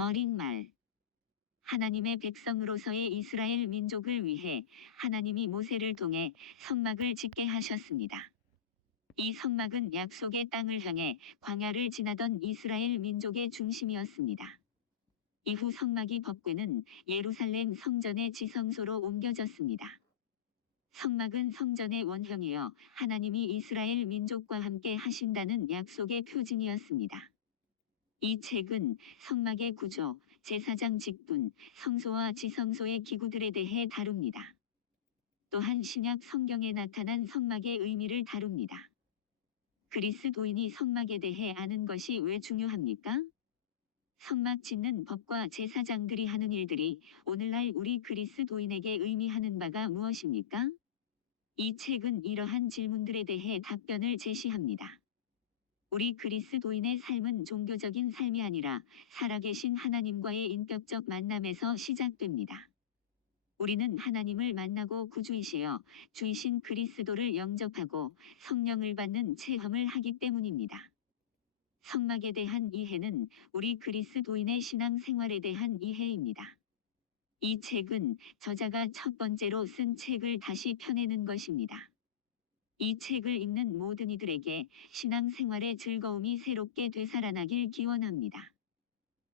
머릿말. 하나님의 백성으로서의 이스라엘 민족을 위해 하나님이 모세를 통해 성막을 짓게 하셨습니다. 이 성막은 약속의 땅을 향해 광야를 지나던 이스라엘 민족의 중심이었습니다. 이후 성막이 법궤는 예루살렘 성전의 지성소로 옮겨졌습니다. 성막은 성전의 원형이여 하나님이 이스라엘 민족과 함께 하신다는 약속의 표징이었습니다. 이 책은 성막의 구조, 제사장 직분, 성소와 지성소의 기구들에 대해 다룹니다. 또한 신약 성경에 나타난 성막의 의미를 다룹니다. 그리스도인이 성막에 대해 아는 것이 왜 중요합니까? 성막 짓는 법과 제사장들이 하는 일들이 오늘날 우리 그리스도인에게 의미하는 바가 무엇입니까? 이 책은 이러한 질문들에 대해 답변을 제시합니다. 우리 그리스도인의 삶은 종교적인 삶이 아니라 살아계신 하나님과의 인격적 만남에서 시작됩니다. 우리는 하나님을 만나고 구주이시여 주이신 그리스도를 영접하고 성령을 받는 체험을 하기 때문입니다. 성막에 대한 이해는 우리 그리스도인의 신앙 생활에 대한 이해입니다. 이 책은 저자가 첫 번째로 쓴 책을 다시 펴내는 것입니다. 이 책을 읽는 모든 이들에게 신앙생활의 즐거움이 새롭게 되살아나길 기원합니다.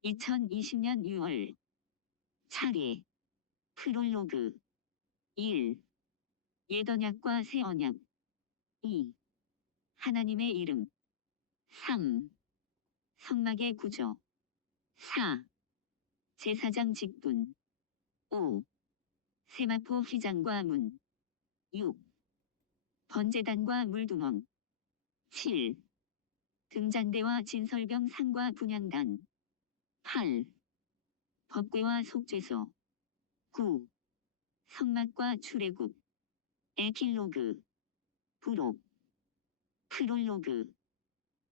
2020년 6월 차례 프롤로그 1. 옛 언약과 새 언약 2. 하나님의 이름 3. 성막의 구조 4. 제사장 직분 5. 세마포 휘장과 문 6. 번제단과 물두멍 7. 등잔대와 진설병 상과 분향단 8. 법궤와 속죄소 9. 성막과 출애굽 에필로그 부록 프롤로그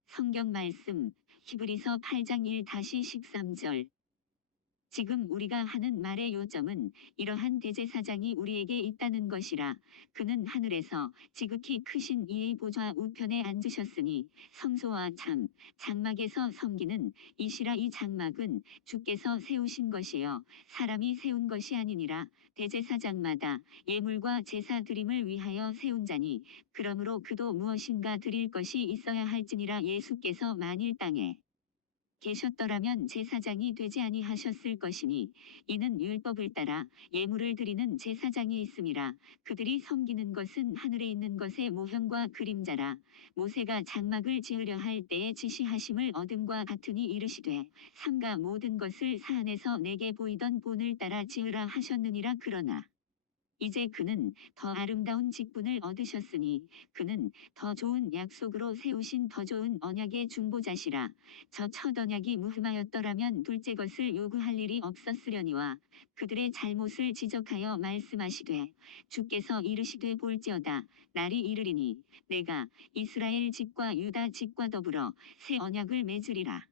성경 말씀 히브리서 8장 1-13절 지금 우리가 하는 말의 요점은 이러한 대제사장이 우리에게 있다는 것이라 그는 하늘에서 지극히 크신 이의 보좌 우편에 앉으셨으니 성소와 장막에서 섬기는 이시라. 이 장막은 주께서 세우신 것이요 사람이 세운 것이 아니니라. 대제사장마다 예물과 제사 드림을 위하여 세운 자니 그러므로 그도 무엇인가 드릴 것이 있어야 할지니라. 예수께서 만일 땅에 계셨더라면 제사장이 되지 아니하셨을 것이니 이는 율법을 따라 예물을 드리는 제사장이 있음이라. 그들이 섬기는 것은 하늘에 있는 것의 모형과 그림자라. 모세가 장막을 지으려 할 때에 지시하심을 얻음과 같으니 이르시되 삼가 모든 것을 사안에서 내게 보이던 본을 따라 지으라 하셨느니라. 그러나 이제 그는 더 아름다운 직분을 얻으셨으니 그는 더 좋은 약속으로 세우신 더 좋은 언약의 중보자시라. 저 첫 언약이 무흠하였더라면 둘째 것을 요구할 일이 없었으려니와 그들의 잘못을 지적하여 말씀하시되 주께서 이르시되 볼지어다 날이 이르리니 내가 이스라엘 집과 유다 집과 더불어 새 언약을 맺으리라.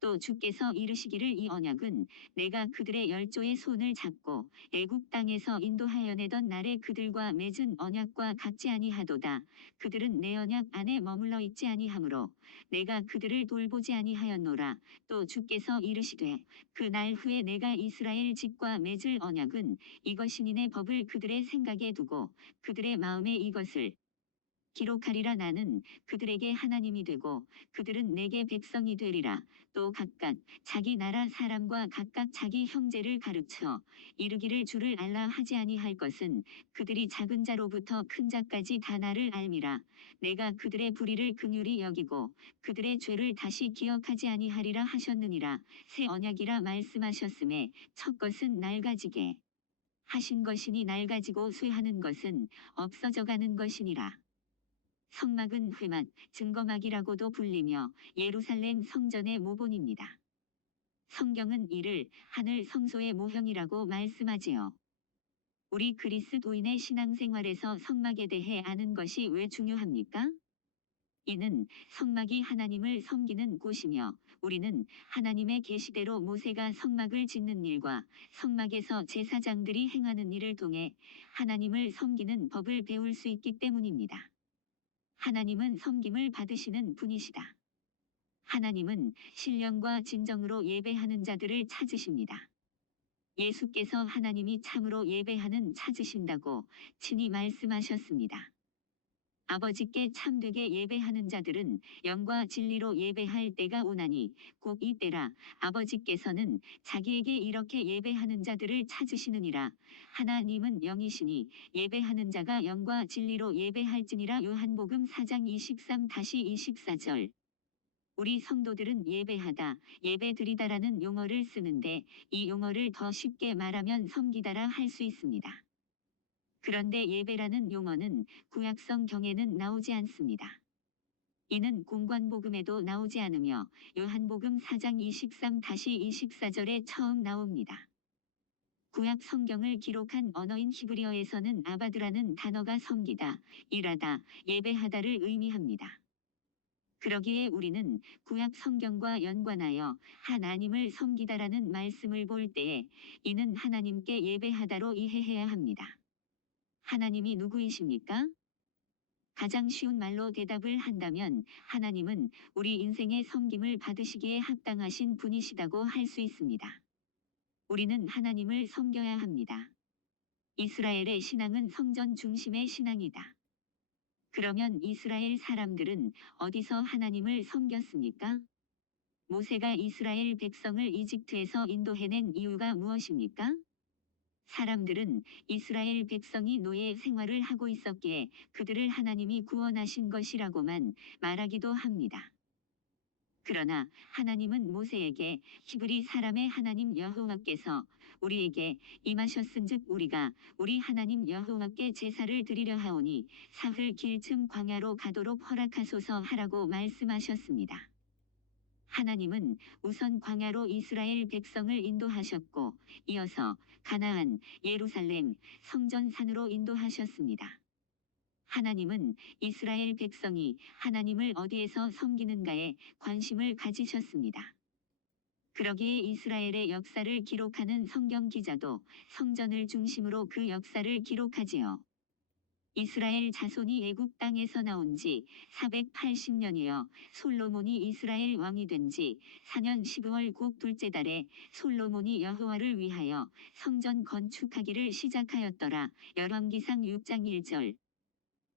또 주께서 이르시기를 이 언약은 내가 그들의 열조의 손을 잡고 애굽 땅에서 인도하여 내던 날에 그들과 맺은 언약과 같지 아니하도다. 그들은 내 언약 안에 머물러 있지 아니하므로 내가 그들을 돌보지 아니하였노라. 또 주께서 이르시되 그 날 후에 내가 이스라엘 집과 맺을 언약은 이것이니 내 법을 그들의 생각에 두고 그들의 마음에 이것을 기록하리라. 나는 그들에게 하나님이 되고 그들은 내게 백성이 되리라. 또 각각 자기 나라 사람과 각각 자기 형제를 가르쳐 이르기를 주를 알라 하지 아니할 것은 그들이 작은 자로부터 큰 자까지 다 나를 알미라. 내가 그들의 불의를 긍휼히 여기고 그들의 죄를 다시 기억하지 아니하리라 하셨느니라. 새 언약이라 말씀하셨음에 첫 것은 낡아지게 하신 것이니 낡아지고 쇠하는 것은 없어져가는 것이니라. 성막은 회막, 증거막이라고도 불리며 예루살렘 성전의 모본입니다. 성경은 이를 하늘 성소의 모형이라고 말씀하지요. 우리 그리스도인의 신앙생활에서 성막에 대해 아는 것이 왜 중요합니까? 이는 성막이 하나님을 섬기는 곳이며 우리는 하나님의 계시대로 모세가 성막을 짓는 일과 성막에서 제사장들이 행하는 일을 통해 하나님을 섬기는 법을 배울 수 있기 때문입니다. 하나님은 섬김을 받으시는 분이시다. 하나님은 신령과 진정으로 예배하는 자들을 찾으십니다. 예수께서 하나님이 참으로 예배하는 찾으신다고 친히 말씀하셨습니다. 아버지께 참되게 예배하는 자들은 영과 진리로 예배할 때가 오나니 곧 이때라. 아버지께서는 자기에게 이렇게 예배하는 자들을 찾으시느니라. 하나님은 영이시니 예배하는 자가 영과 진리로 예배할지니라. 요한복음 4장 23-24절. 우리 성도들은 예배하다, 예배드리다라는 용어를 쓰는데 이 용어를 더 쉽게 말하면 섬기다라 할 수 있습니다. 그런데 예배라는 용어는 구약 성경에는 나오지 않습니다. 이는 공관복음에도 나오지 않으며 요한복음 4장 23-24절에 처음 나옵니다. 구약 성경을 기록한 언어인 히브리어에서는 아바드라는 단어가 섬기다, 일하다, 예배하다를 의미합니다. 그러기에 우리는 구약 성경과 연관하여 하나님을 섬기다라는 말씀을 볼 때에 이는 하나님께 예배하다로 이해해야 합니다. 하나님이 누구이십니까? 가장 쉬운 말로 대답을 한다면 하나님은 우리 인생의 섬김을 받으시기에 합당하신 분이시다고 할 수 있습니다. 우리는 하나님을 섬겨야 합니다. 이스라엘의 신앙은 성전 중심의 신앙이다. 그러면 이스라엘 사람들은 어디서 하나님을 섬겼습니까? 모세가 이스라엘 백성을 이집트에서 인도해낸 이유가 무엇입니까? 사람들은 이스라엘 백성이 노예 생활을 하고 있었기에 그들을 하나님이 구원하신 것이라고만 말하기도 합니다. 그러나 하나님은 모세에게 히브리 사람의 하나님 여호와께서 우리에게 임하셨은즉 우리가 우리 하나님 여호와께 제사를 드리려 하오니 사흘 길쯤 광야로 가도록 허락하소서 하라고 말씀하셨습니다. 하나님은 우선 광야로 이스라엘 백성을 인도하셨고 이어서 가나안, 예루살렘, 성전산으로 인도하셨습니다. 하나님은 이스라엘 백성이 하나님을 어디에서 섬기는가에 관심을 가지셨습니다. 그러기에 이스라엘의 역사를 기록하는 성경 기자도 성전을 중심으로 그 역사를 기록하지요. 이스라엘 자손이 애굽 땅에서 나온 지 480년이여 솔로몬이 이스라엘 왕이 된 지 4년 12월 곧 둘째 달에 솔로몬이 여호와를 위하여 성전 건축하기를 시작하였더라. 열왕기상 6장 1절.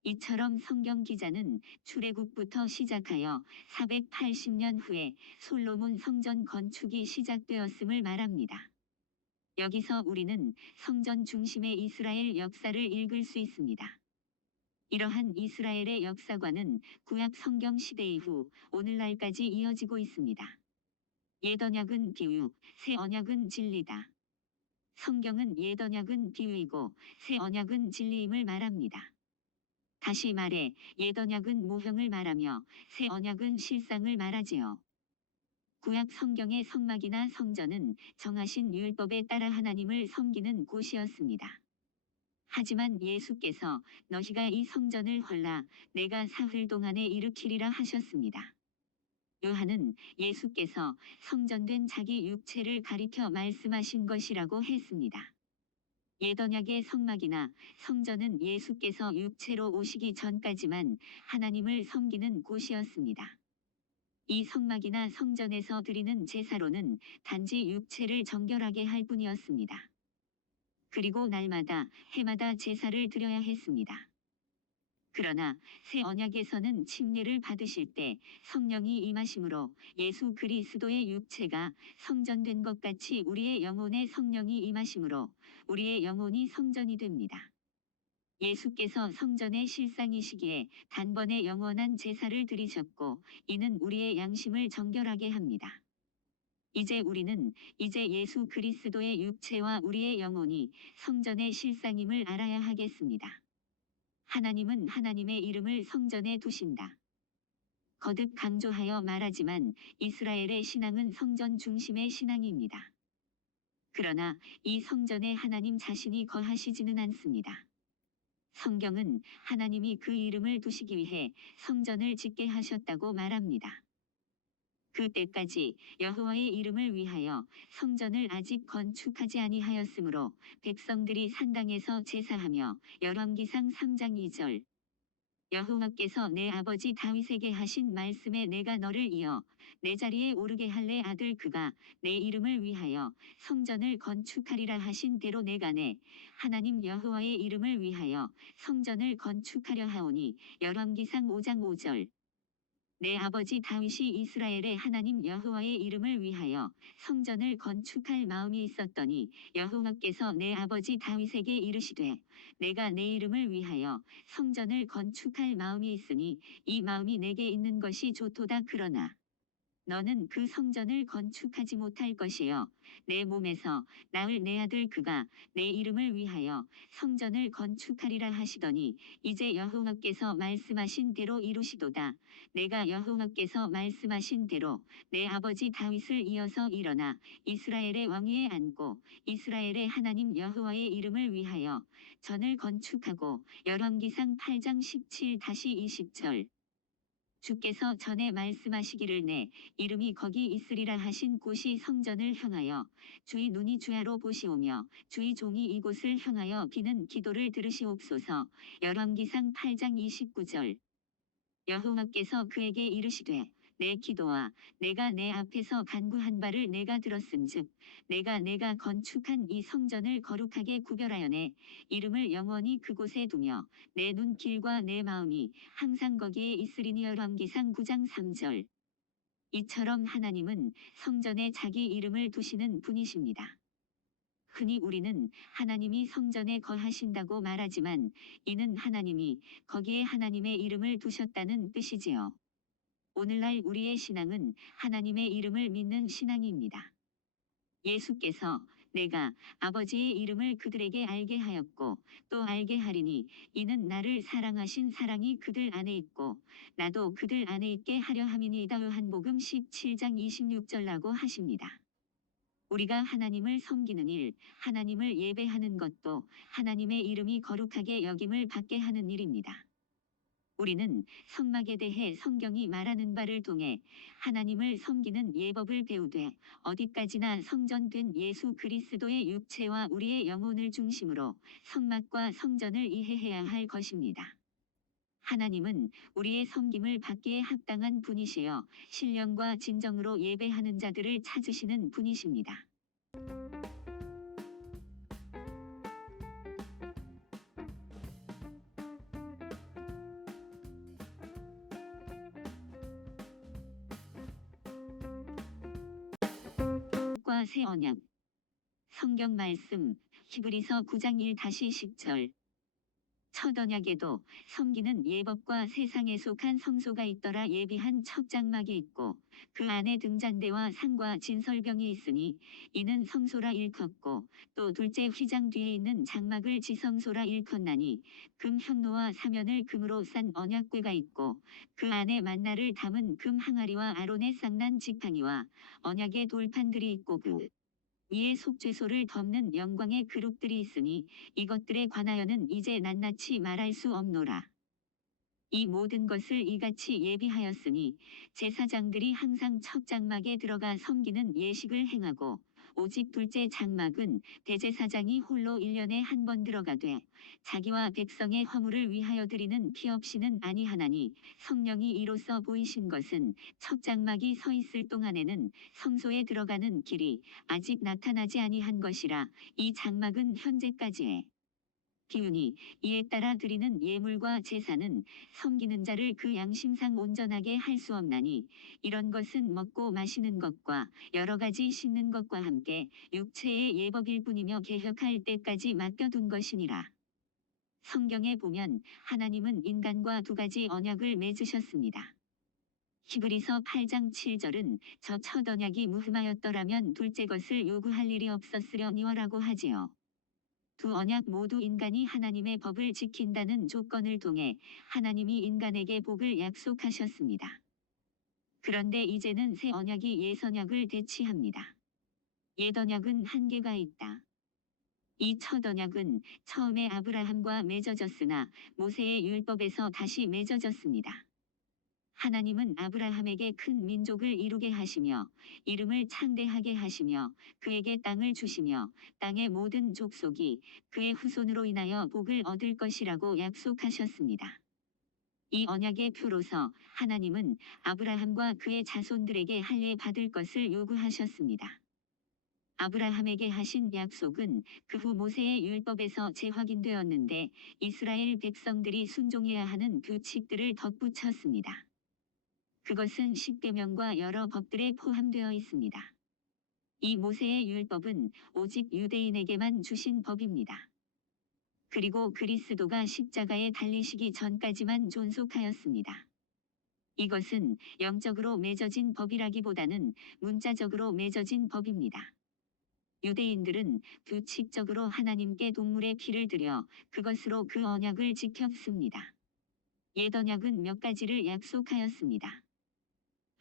이처럼 성경 기자는 출애굽부터 시작하여 480년 후에 솔로몬 성전 건축이 시작되었음을 말합니다. 여기서 우리는 성전 중심의 이스라엘 역사를 읽을 수 있습니다. 이러한 이스라엘의 역사관은 구약 성경 시대 이후 오늘날까지 이어지고 있습니다. 옛 언약은 비유, 새 언약은 진리다. 성경은 옛 언약은 비유이고 새 언약은 진리임을 말합니다. 다시 말해 옛 언약은 모형을 말하며 새 언약은 실상을 말하지요. 구약 성경의 성막이나 성전은 정하신 율법에 따라 하나님을 섬기는 곳이었습니다. 하지만 예수께서 너희가 이 성전을 헐라 내가 사흘 동안에 일으키리라 하셨습니다. 요한은 예수께서 성전된 자기 육체를 가리켜 말씀하신 것이라고 했습니다. 옛 언약의 성막이나 성전은 예수께서 육체로 오시기 전까지만 하나님을 섬기는 곳이었습니다. 이 성막이나 성전에서 드리는 제사로는 단지 육체를 정결하게 할 뿐이었습니다. 그리고 날마다 해마다 제사를 드려야 했습니다. 그러나 새 언약에서는 침례를 받으실 때 성령이 임하심으로 예수 그리스도의 육체가 성전된 것 같이 우리의 영혼에 성령이 임하심으로 우리의 영혼이 성전이 됩니다. 예수께서 성전의 실상이시기에 단번에 영원한 제사를 드리셨고 이는 우리의 양심을 정결하게 합니다. 이제 우리는 예수 그리스도의 육체와 우리의 영혼이 성전의 실상임을 알아야 하겠습니다. 하나님은 하나님의 이름을 성전에 두신다. 거듭 강조하여 말하지만 이스라엘의 신앙은 성전 중심의 신앙입니다. 그러나 이 성전에 하나님 자신이 거하시지는 않습니다. 성경은 하나님이 그 이름을 두시기 위해 성전을 짓게 하셨다고 말합니다. 그때까지 여호와의 이름을 위하여 성전을 아직 건축하지 아니하였으므로 백성들이 산당에서 제사하며 열왕기상 3장 2절. 여호와께서 내 아버지 다윗에게 하신 말씀에 내가 너를 이어 내 자리에 오르게 할래 아들 그가 내 이름을 위하여 성전을 건축하리라 하신 대로 내가 내 하나님 여호와의 이름을 위하여 성전을 건축하려 하오니. 열왕기상 5장 5절. 내 아버지 다윗이 이스라엘의 하나님 여호와의 이름을 위하여 성전을 건축할 마음이 있었더니 여호와께서 내 아버지 다윗에게 이르시되 내가 내 이름을 위하여 성전을 건축할 마음이 있으니 이 마음이 내게 있는 것이 좋도다. 그러나 너는 그 성전을 건축하지 못할 것이요 내 몸에서 낳을 내 아들 그가 내 이름을 위하여 성전을 건축하리라 하시더니 이제 여호와께서 말씀하신 대로 이루시도다. 내가 여호와께서 말씀하신 대로 내 아버지 다윗을 이어서 일어나 이스라엘의 왕위에 앉고 이스라엘의 하나님 여호와의 이름을 위하여 전을 건축하고. 열왕기상 8장 17-20절. 주께서 전에 말씀하시기를 내 이름이 거기 있으리라 하신 곳이 성전을 향하여 주의 눈이 주야로 보시오며 주의 종이 이곳을 향하여 비는 기도를 들으시옵소서. 열왕기상 8장 29절. 여호와께서 그에게 이르시되 내 기도와 내가 내 앞에서 간구한 바를 내가 들었은즉 내가 건축한 이 성전을 거룩하게 구별하여 내 이름을 영원히 그곳에 두며 내 눈길과 내 마음이 항상 거기에 있으리니. 열왕기상 9장 3절. 이처럼 하나님은 성전에 자기 이름을 두시는 분이십니다. 흔히 우리는 하나님이 성전에 거하신다고 말하지만 이는 하나님이 거기에 하나님의 이름을 두셨다는 뜻이지요. 오늘날 우리의 신앙은 하나님의 이름을 믿는 신앙입니다. 예수께서 내가 아버지의 이름을 그들에게 알게 하였고 또 알게 하리니 이는 나를 사랑하신 사랑이 그들 안에 있고 나도 그들 안에 있게 하려 함이니이다. 요한복음 17장 26절라고 하십니다. 우리가 하나님을 섬기는 일, 하나님을 예배하는 것도 하나님의 이름이 거룩하게 여김을 받게 하는 일입니다. 우리는 성막에 대해 성경이 말하는 바를 통해 하나님을 섬기는 예법을 배우되 어디까지나 성전된 예수 그리스도의 육체와 우리의 영혼을 중심으로 성막과 성전을 이해해야 할 것입니다. 하나님은 우리의 섬김을 받기에 합당한 분이시여 신령과 진정으로 예배하는 자들을 찾으시는 분이십니다. 과 새 언약. 성경 말씀 히브리서 9장 1-10절. 첫 언약에도 섬기는 예법과 세상에 속한 성소가 있더라. 예비한 첫 장막이 있고 그 안에 등잔대와 상과 진설병이 있으니 이는 성소라 일컫고 또 둘째 휘장 뒤에 있는 장막을 지성소라 일컫나니 금 현노와 사면을 금으로 싼 언약궤가 있고 그 안에 만나를 담은 금 항아리와 아론의 쌍난 지팡이와 언약의 돌판들이 있고 그 이에 속죄소를 덮는 영광의 그룹들이 있으니 이것들에 관하여는 이제 낱낱이 말할 수 없노라. 이 모든 것을 이같이 예비하였으니 제사장들이 항상 첫 장막에 들어가 섬기는 예식을 행하고 오직 둘째 장막은 대제사장이 홀로 1년에 한 번 들어가되 자기와 백성의 허물을 위하여 드리는 피 없이는 아니하나니 성령이 이로써 보이신 것은 첫 장막이 서 있을 동안에는 성소에 들어가는 길이 아직 나타나지 아니한 것이라. 이 장막은 현재까지의 기운이 이에 따라 드리는 예물과 제사는 섬기는 자를 그 양심상 온전하게 할 수 없나니 이런 것은 먹고 마시는 것과 여러 가지 씻는 것과 함께 육체의 예법일 뿐이며 개혁할 때까지 맡겨둔 것이니라. 성경에 보면 하나님은 인간과 두 가지 언약을 맺으셨습니다. 히브리서 8장 7절은 저 첫 언약이 무흠하였더라면 둘째 것을 요구할 일이 없었으려니와라고 하지요. 두 언약 모두 인간이 하나님의 법을 지킨다는 조건을 통해 하나님이 인간에게 복을 약속하셨습니다. 그런데 이제는 새 언약이 옛 언약을 대치합니다. 옛 언약은 한계가 있다. 이 첫 언약은 처음에 아브라함과 맺어졌으나 모세의 율법에서 다시 맺어졌습니다. 하나님은 아브라함에게 큰 민족을 이루게 하시며 이름을 창대하게 하시며 그에게 땅을 주시며 땅의 모든 족속이 그의 후손으로 인하여 복을 얻을 것이라고 약속하셨습니다. 이 언약의 표로서 하나님은 아브라함과 그의 자손들에게 할례 받을 것을 요구하셨습니다. 아브라함에게 하신 약속은 그 후 모세의 율법에서 재확인되었는데 이스라엘 백성들이 순종해야 하는 규칙들을 덧붙였습니다. 그것은 십계명과 여러 법들에 포함되어 있습니다. 이 모세의 율법은 오직 유대인에게만 주신 법입니다. 그리고 그리스도가 십자가에 달리시기 전까지만 존속하였습니다. 이것은 영적으로 맺어진 법이라기보다는 문자적으로 맺어진 법입니다. 유대인들은 규칙적으로 하나님께 동물의 피를 들여 그것으로 그 언약을 지켰습니다. 옛 언약은 몇 가지를 약속하였습니다.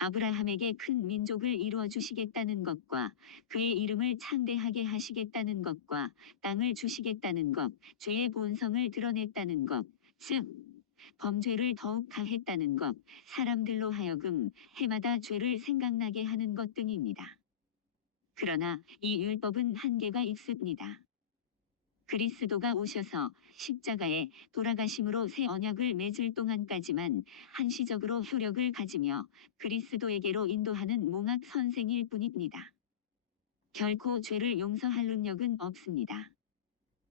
아브라함에게 큰 민족을 이루어 주시겠다는 것과 그의 이름을 창대하게 하시겠다는 것과 땅을 주시겠다는 것, 죄의 본성을 드러냈다는 것, 즉 범죄를 더욱 가했다는 것, 사람들로 하여금 해마다 죄를 생각나게 하는 것 등입니다. 그러나 이 율법은 한계가 있습니다. 그리스도가 오셔서 십자가에 돌아가심으로 새 언약을 맺을 동안까지만 한시적으로 효력을 가지며 그리스도에게로 인도하는 몽학 선생일 뿐입니다. 결코 죄를 용서할 능력은 없습니다.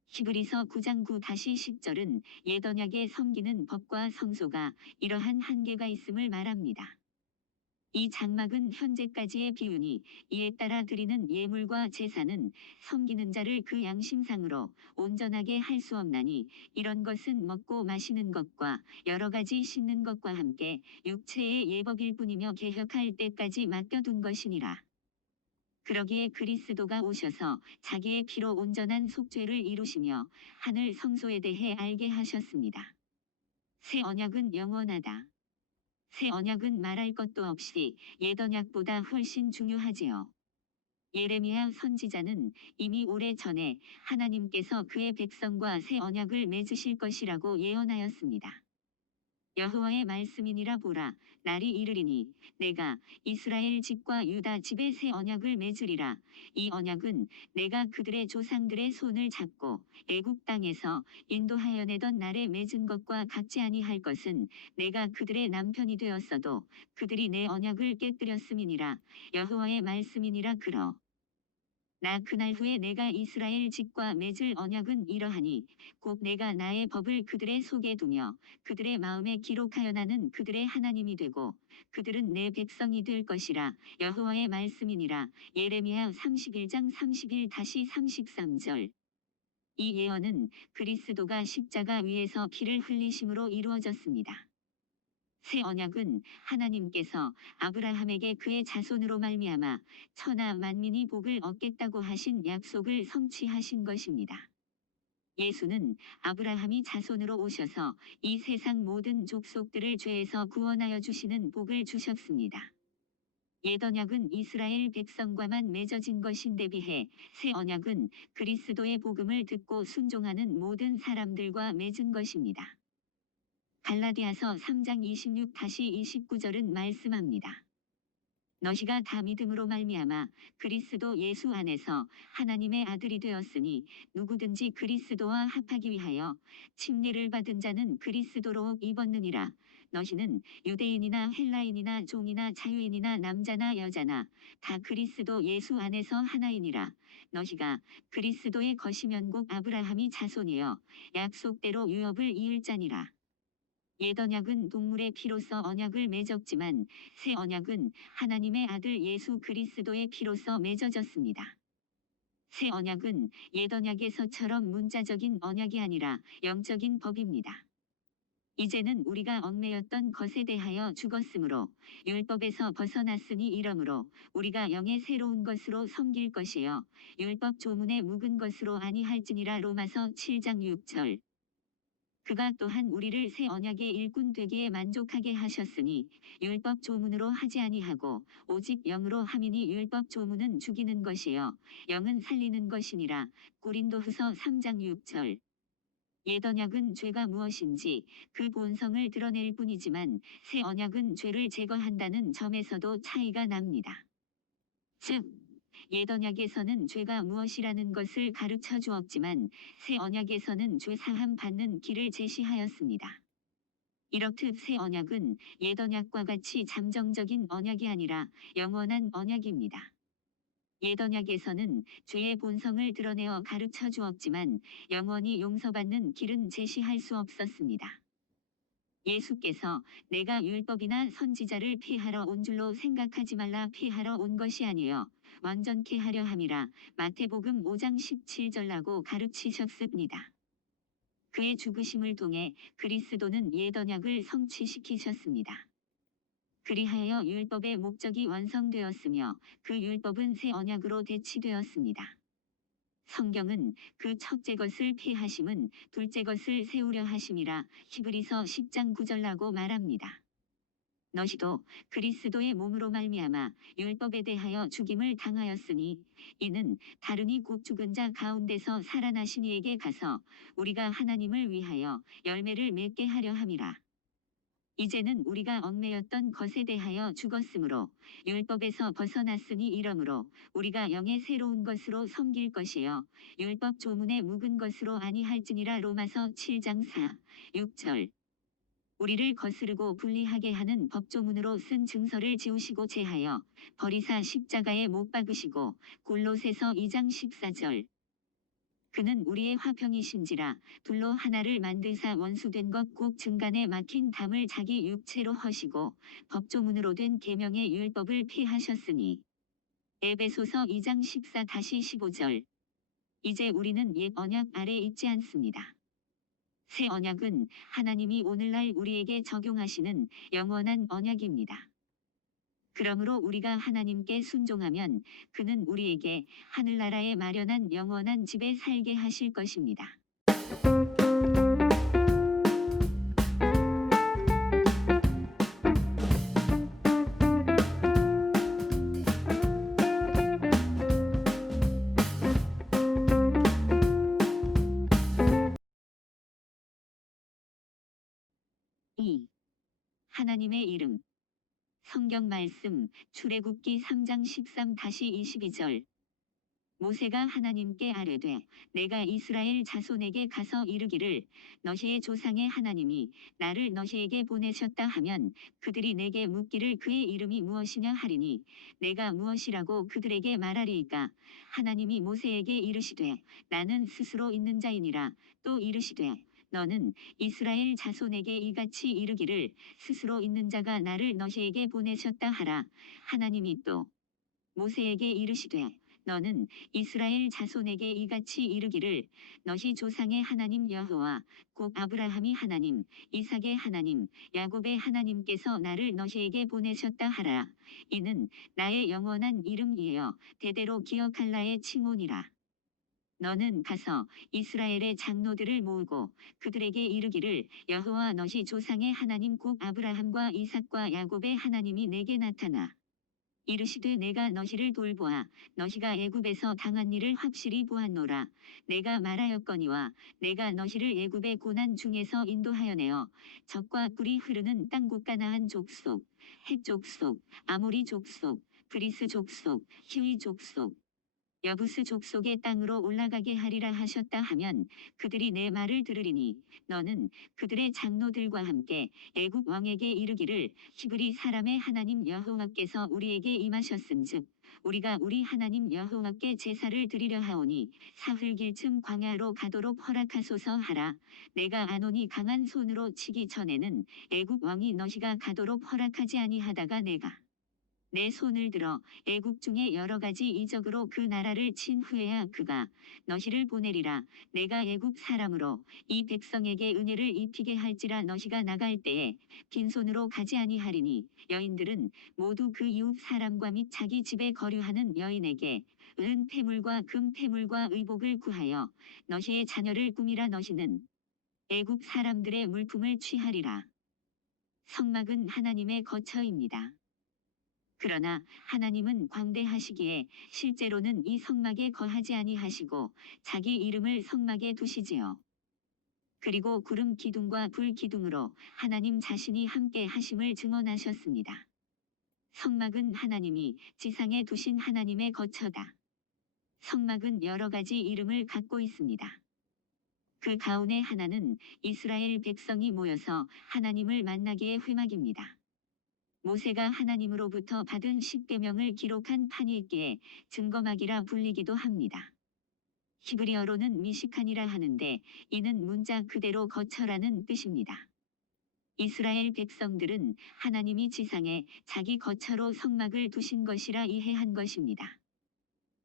히브리서 9장 9-10절은 옛 언약에 섬기는 법과 성소가 이러한 한계가 있음을 말합니다. 이 장막은 현재까지의 비유니 이에 따라 드리는 예물과 제사는 섬기는 자를 그 양심상으로 온전하게 할 수 없나니 이런 것은 먹고 마시는 것과 여러 가지 씻는 것과 함께 육체의 예법일 뿐이며 개혁할 때까지 맡겨둔 것이니라. 그러기에 그리스도가 오셔서 자기의 피로 온전한 속죄를 이루시며 하늘 성소에 대해 알게 하셨습니다. 새 언약은 영원하다. 새 언약은 말할 것도 없이 옛 언약보다 훨씬 중요하지요. 예레미야 선지자는 이미 오래전에 하나님께서 그의 백성과 새 언약을 맺으실 것이라고 예언하였습니다. 여호와의 말씀이니라 보라, 날이 이르리니 내가 이스라엘 집과 유다 집에 새 언약을 맺으리라. 이 언약은 내가 그들의 조상들의 손을 잡고 애굽 땅에서 인도하여 내던 날에 맺은 것과 같지 아니할 것은 내가 그들의 남편이 되었어도 그들이 내 언약을 깨뜨렸음이니라. 여호와의 말씀이니라. 그러 나 그날 후에 내가 이스라엘 집과 맺을 언약은 이러하니 곧 내가 나의 법을 그들의 속에 두며 그들의 마음에 기록하여 나는 그들의 하나님이 되고 그들은 내 백성이 될 것이라. 여호와의 말씀이니라. 예레미야 31장 31-33절. 이 예언은 그리스도가 십자가 위에서 피를 흘리심으로 이루어졌습니다. 새 언약은 하나님께서 아브라함에게 그의 자손으로 말미암아 천하 만민이 복을 얻겠다고 하신 약속을 성취하신 것입니다. 예수는 아브라함이 자손으로 오셔서 이 세상 모든 족속들을 죄에서 구원하여 주시는 복을 주셨습니다. 옛 언약은 이스라엘 백성과만 맺어진 것인데 비해 새 언약은 그리스도의 복음을 듣고 순종하는 모든 사람들과 맺은 것입니다. 갈라디아서 3장 26-29절은 말씀합니다. 너희가 다 믿음으로 말미암아 그리스도 예수 안에서 하나님의 아들이 되었으니 누구든지 그리스도와 합하기 위하여 침례를 받은 자는 그리스도로 옷 입었느니라. 너희는 유대인이나 헬라인이나 종이나 자유인이나 남자나 여자나 다 그리스도 예수 안에서 하나이니라. 너희가 그리스도의 것이면 곧 아브라함이 자손이여 약속대로 유업을 이을 자니라. 옛 언약은 동물의 피로서 언약을 맺었지만 새 언약은 하나님의 아들 예수 그리스도의 피로서 맺어졌습니다. 새 언약은 옛 언약에서처럼 문자적인 언약이 아니라 영적인 법입니다. 이제는 우리가 얽매였던 것에 대하여 죽었으므로 율법에서 벗어났으니 이러므로 우리가 영의 새로운 것으로 섬길 것이요 율법 조문에 묵은 것으로 아니할지니라. 로마서 7장 6절. 그가 또한 우리를 새 언약의 일꾼 되기에 만족하게 하셨으니 율법 조문으로 하지 아니하고 오직 영으로 함이니 율법 조문은 죽이는 것이요 영은 살리는 것이니라. 고린도후서 3장 6절. 옛 언약은 죄가 무엇인지 그 본성을 드러낼 뿐이지만 새 언약은 죄를 제거한다는 점에서도 차이가 납니다. 즉 옛 언약에서는 죄가 무엇이라는 것을 가르쳐 주었지만 새 언약에서는 죄 사함 받는 길을 제시하였습니다. 이렇듯 새 언약은 옛 언약과 같이 잠정적인 언약이 아니라 영원한 언약입니다. 옛 언약에서는 죄의 본성을 드러내어 가르쳐 주었지만 영원히 용서받는 길은 제시할 수 없었습니다. 예수께서 내가 율법이나 선지자를 폐하러 온 줄로 생각하지 말라 폐하러 온 것이 아니요 완전케 하려 함이라 마태복음 5장 17절라고 가르치셨습니다. 그의 죽으심을 통해 그리스도는 옛 언약을 성취시키셨습니다. 그리하여 율법의 목적이 완성되었으며 그 율법은 새 언약으로 대치되었습니다. 성경은 그 첫째 것을 폐하심은 둘째 것을 세우려 하심이라 히브리서 10장 9절라고 말합니다. 너희도 그리스도의 몸으로 말미암아 율법에 대하여 죽임을 당하였으니 이는 다르니 곧 죽은 자 가운데서 살아나신 이에게 가서 우리가 하나님을 위하여 열매를 맺게 하려 함이라. 이제는 우리가 얽매였던 것에 대하여 죽었으므로 율법에서 벗어났으니 이러므로 우리가 영의 새로운 것으로 섬길 것이요 율법 조문에 묵은 것으로 아니할지니라. 로마서 7장 4, 6절. 우리를 거스르고 불리하게 하는 법조문으로 쓴 증서를 지우시고 제하여 버리사 십자가에 못 박으시고 골로새서 2장 14절. 그는 우리의 화평이신지라 둘로 하나를 만드사 원수된 것 곧 중간에 막힌 담을 자기 육체로 허시고 법조문으로 된 계명의 율법을 폐하셨으니. 에베소서 2장 14-15절. 이제 우리는 옛 언약 아래 있지 않습니다. 새 언약은 하나님이 오늘날 우리에게 적용하시는 영원한 언약입니다. 그러므로 우리가 하나님께 순종하면 그는 우리에게 하늘나라에 마련한 영원한 집에 살게 하실 것입니다. 하나님의 이름. 성경 말씀 출애굽기 3장 13-22절. 모세가 하나님께 아뢰되 내가 이스라엘 자손에게 가서 이르기를 너희의 조상의 하나님이 나를 너희에게 보내셨다 하면 그들이 내게 묻기를 그의 이름이 무엇이냐 하리니 내가 무엇이라고 그들에게 말하리이까. 하나님이 모세에게 이르시되 나는 스스로 있는 자이니라. 또 이르시되 너는 이스라엘 자손에게 이같이 이르기를 스스로 있는 자가 나를 너희에게 보내셨다 하라. 하나님이 또 모세에게 이르시되 너는 이스라엘 자손에게 이같이 이르기를 너희 조상의 하나님 여호와 곧 아브라함이 하나님 이삭의 하나님 야곱의 하나님께서 나를 너희에게 보내셨다 하라. 이는 나의 영원한 이름이에요 대대로 기억할 나의 칭호니라. 너는 가서 이스라엘의 장로들을 모으고 그들에게 이르기를 여호와 너희 조상의 하나님 곧 아브라함과 이삭과 야곱의 하나님이 내게 나타나 이르시되 내가 너희를 돌보아 너희가 애굽에서 당한 일을 확실히 보았노라. 내가 말하였거니와 내가 너희를 애굽의 고난 중에서 인도하여내어 적과 꿀이 흐르는 땅 곧 가나안 족속, 헷 족속, 아모리 족속, 브리스 족속, 히위 족속, 여부스 족속의 땅으로 올라가게 하리라 하셨다 하면 그들이 내 말을 들으리니 너는 그들의 장로들과 함께 애굽 왕에게 이르기를 히브리 사람의 하나님 여호와께서 우리에게 임하셨은즉 우리가 우리 하나님 여호와께 제사를 드리려 하오니 사흘길쯤 광야로 가도록 허락하소서 하라. 내가 아노니 강한 손으로 치기 전에는 애굽 왕이 너희가 가도록 허락하지 아니하다가 내가 내 손을 들어 애국 중에 여러 가지 이적으로 그 나라를 친 후에야 그가 너희를 보내리라. 내가 애국 사람으로 이 백성에게 은혜를 입히게 할지라. 너희가 나갈 때에 빈손으로 가지 아니하리니 여인들은 모두 그 이웃 사람과 및 자기 집에 거류하는 여인에게 은 패물과 금 패물과 의복을 구하여 너희의 자녀를 꾸미라. 너희는 애국 사람들의 물품을 취하리라. 성막은 하나님의 거처입니다. 그러나 하나님은 광대하시기에 실제로는 이 성막에 거하지 아니하시고 자기 이름을 성막에 두시지요. 그리고 구름 기둥과 불 기둥으로 하나님 자신이 함께 하심을 증언하셨습니다. 성막은 하나님이 지상에 두신 하나님의 거처다. 성막은 여러 가지 이름을 갖고 있습니다. 그 가운데 하나는 이스라엘 백성이 모여서 하나님을 만나기의 회막입니다. 모세가 하나님으로부터 받은 십계명을 기록한 판이 있기에 증거막이라 불리기도 합니다. 히브리어로는 미시칸이라 하는데 이는 문자 그대로 거처라는 뜻입니다. 이스라엘 백성들은 하나님이 지상에 자기 거처로 성막을 두신 것이라 이해한 것입니다.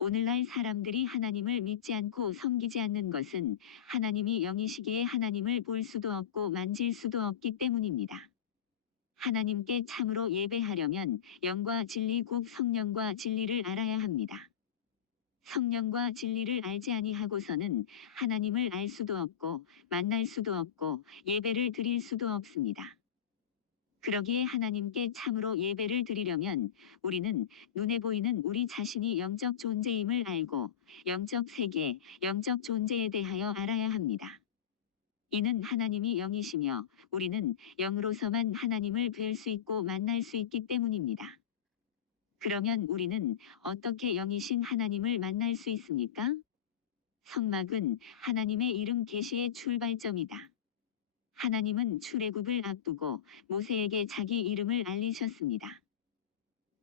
오늘날 사람들이 하나님을 믿지 않고 섬기지 않는 것은 하나님이 영이시기에 하나님을 볼 수도 없고 만질 수도 없기 때문입니다. 하나님께 참으로 예배하려면 영과 진리 곧 성령과 진리를 알아야 합니다. 성령과 진리를 알지 아니하고서는 하나님을 알 수도 없고 만날 수도 없고 예배를 드릴 수도 없습니다. 그러기에 하나님께 참으로 예배를 드리려면 우리는 눈에 보이는 우리 자신이 영적 존재임을 알고 영적 세계, 영적 존재에 대하여 알아야 합니다. 이는 하나님이 영이시며 우리는 영으로서만 하나님을 뵐 수 있고 만날 수 있기 때문입니다. 그러면 우리는 어떻게 영이신 하나님을 만날 수 있습니까? 성막은 하나님의 이름 계시의 출발점이다. 하나님은 출애굽을 앞두고 모세에게 자기 이름을 알리셨습니다.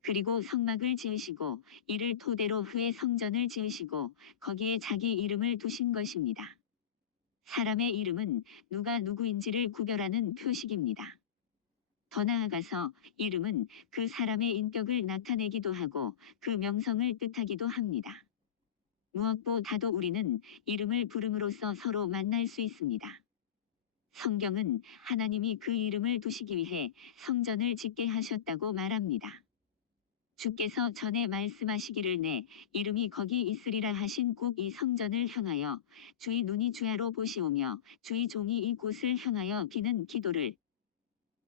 그리고 성막을 지으시고 이를 토대로 후에 성전을 지으시고 거기에 자기 이름을 두신 것입니다. 사람의 이름은 누가 누구인지를 구별하는 표식입니다. 더 나아가서 이름은 그 사람의 인격을 나타내기도 하고 그 명성을 뜻하기도 합니다. 무엇보다도 우리는 이름을 부름으로써 서로 만날 수 있습니다. 성경은 하나님이 그 이름을 두시기 위해 성전을 짓게 하셨다고 말합니다. 주께서 전에 말씀하시기를 내 이름이 거기 있으리라 하신 곧 이 성전을 향하여 주의 눈이 주야로 보시오며 주의 종이 이곳을 향하여 기는 기도를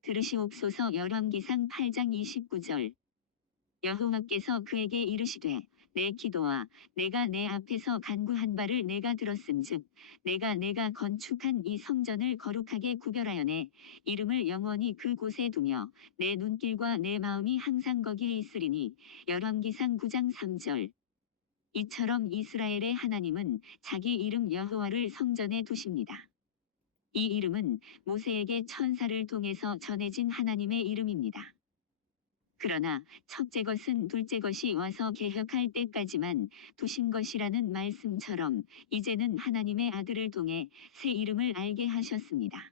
들으시옵소서. 열왕기상 8장 29절. 여호와께서 그에게 이르시되 내 기도와 내가 내 앞에서 간구한 바를 내가 들었은즉 내가 건축한 이 성전을 거룩하게 구별하여 내 이름을 영원히 그곳에 두며 내 눈길과 내 마음이 항상 거기에 있으리니. 열왕기상 9장 3절. 이처럼 이스라엘의 하나님은 자기 이름 여호와를 성전에 두십니다. 이 이름은 모세에게 천사를 통해서 전해진 하나님의 이름입니다. 그러나 첫째 것은 둘째 것이 와서 개혁할 때까지만 두신 것이라는 말씀처럼 이제는 하나님의 아들을 통해 새 이름을 알게 하셨습니다.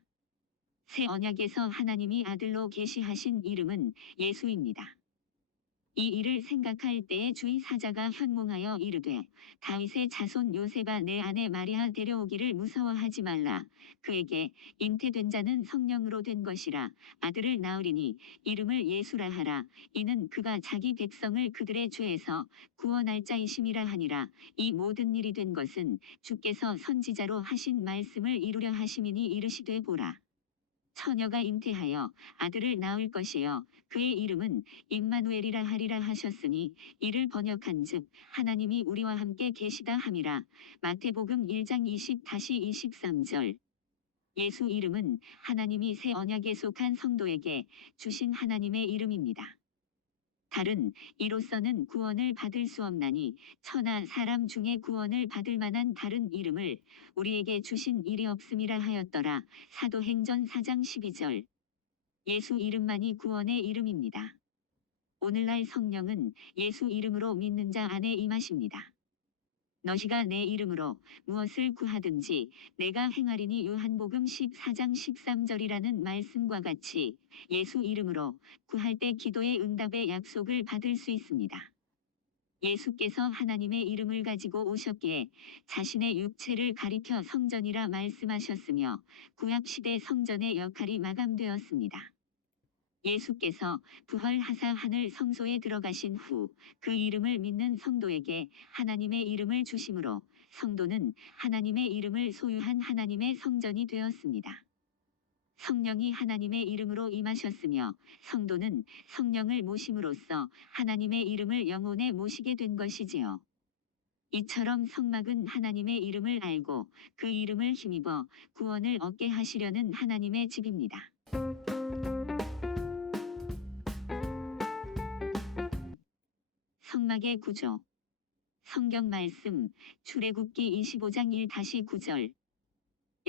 새 언약에서 하나님이 아들로 계시하신 이름은 예수입니다. 이 일을 생각할 때에 주의 사자가 현몽하여 이르되 다윗의 자손 요셉아 내 아내 마리아 데려오기를 무서워하지 말라. 그에게 잉태된 자는 성령으로 된 것이라. 아들을 낳으리니 이름을 예수라 하라. 이는 그가 자기 백성을 그들의 죄에서 구원할 자이심이라 하니라. 이 모든 일이 된 것은 주께서 선지자로 하신 말씀을 이루려 하심이니. 이르시되 보라, 처녀가 잉태하여 아들을 낳을 것이요 그의 이름은 임마누엘이라 하리라 하셨으니 이를 번역한즉 하나님이 우리와 함께 계시다 함이라. 마태복음 1장 20-23절. 예수 이름은 하나님이 새 언약에 속한 성도에게 주신 하나님의 이름입니다. 다른 이로서는 구원을 받을 수 없나니 천하 사람 중에 구원을 받을 만한 다른 이름을 우리에게 주신 일이 없음이라 하였더라. 사도행전 4장 12절. 예수 이름만이 구원의 이름입니다. 오늘날 성령은 예수 이름으로 믿는 자 안에 임하십니다. 너희가 내 이름으로 무엇을 구하든지 내가 행하리니. 요한복음 14장 13절이라는 말씀과 같이 예수 이름으로 구할 때 기도의 응답의 약속을 받을 수 있습니다. 예수께서 하나님의 이름을 가지고 오셨기에 자신의 육체를 가리켜 성전이라 말씀하셨으며 구약시대 성전의 역할이 마감되었습니다. 예수께서 부활하사 하늘 성소에 들어가신 후 그 이름을 믿는 성도에게 하나님의 이름을 주심으로 성도는 하나님의 이름을 소유한 하나님의 성전이 되었습니다. 성령이 하나님의 이름으로 임하셨으며 성도는 성령을 모심으로써 하나님의 이름을 영혼에 모시게 된 것이지요. 이처럼 성막은 하나님의 이름을 알고 그 이름을 힘입어 구원을 얻게 하시려는 하나님의 집입니다. 성막의 구조. 성경 말씀 출애굽기 25장 1-9절.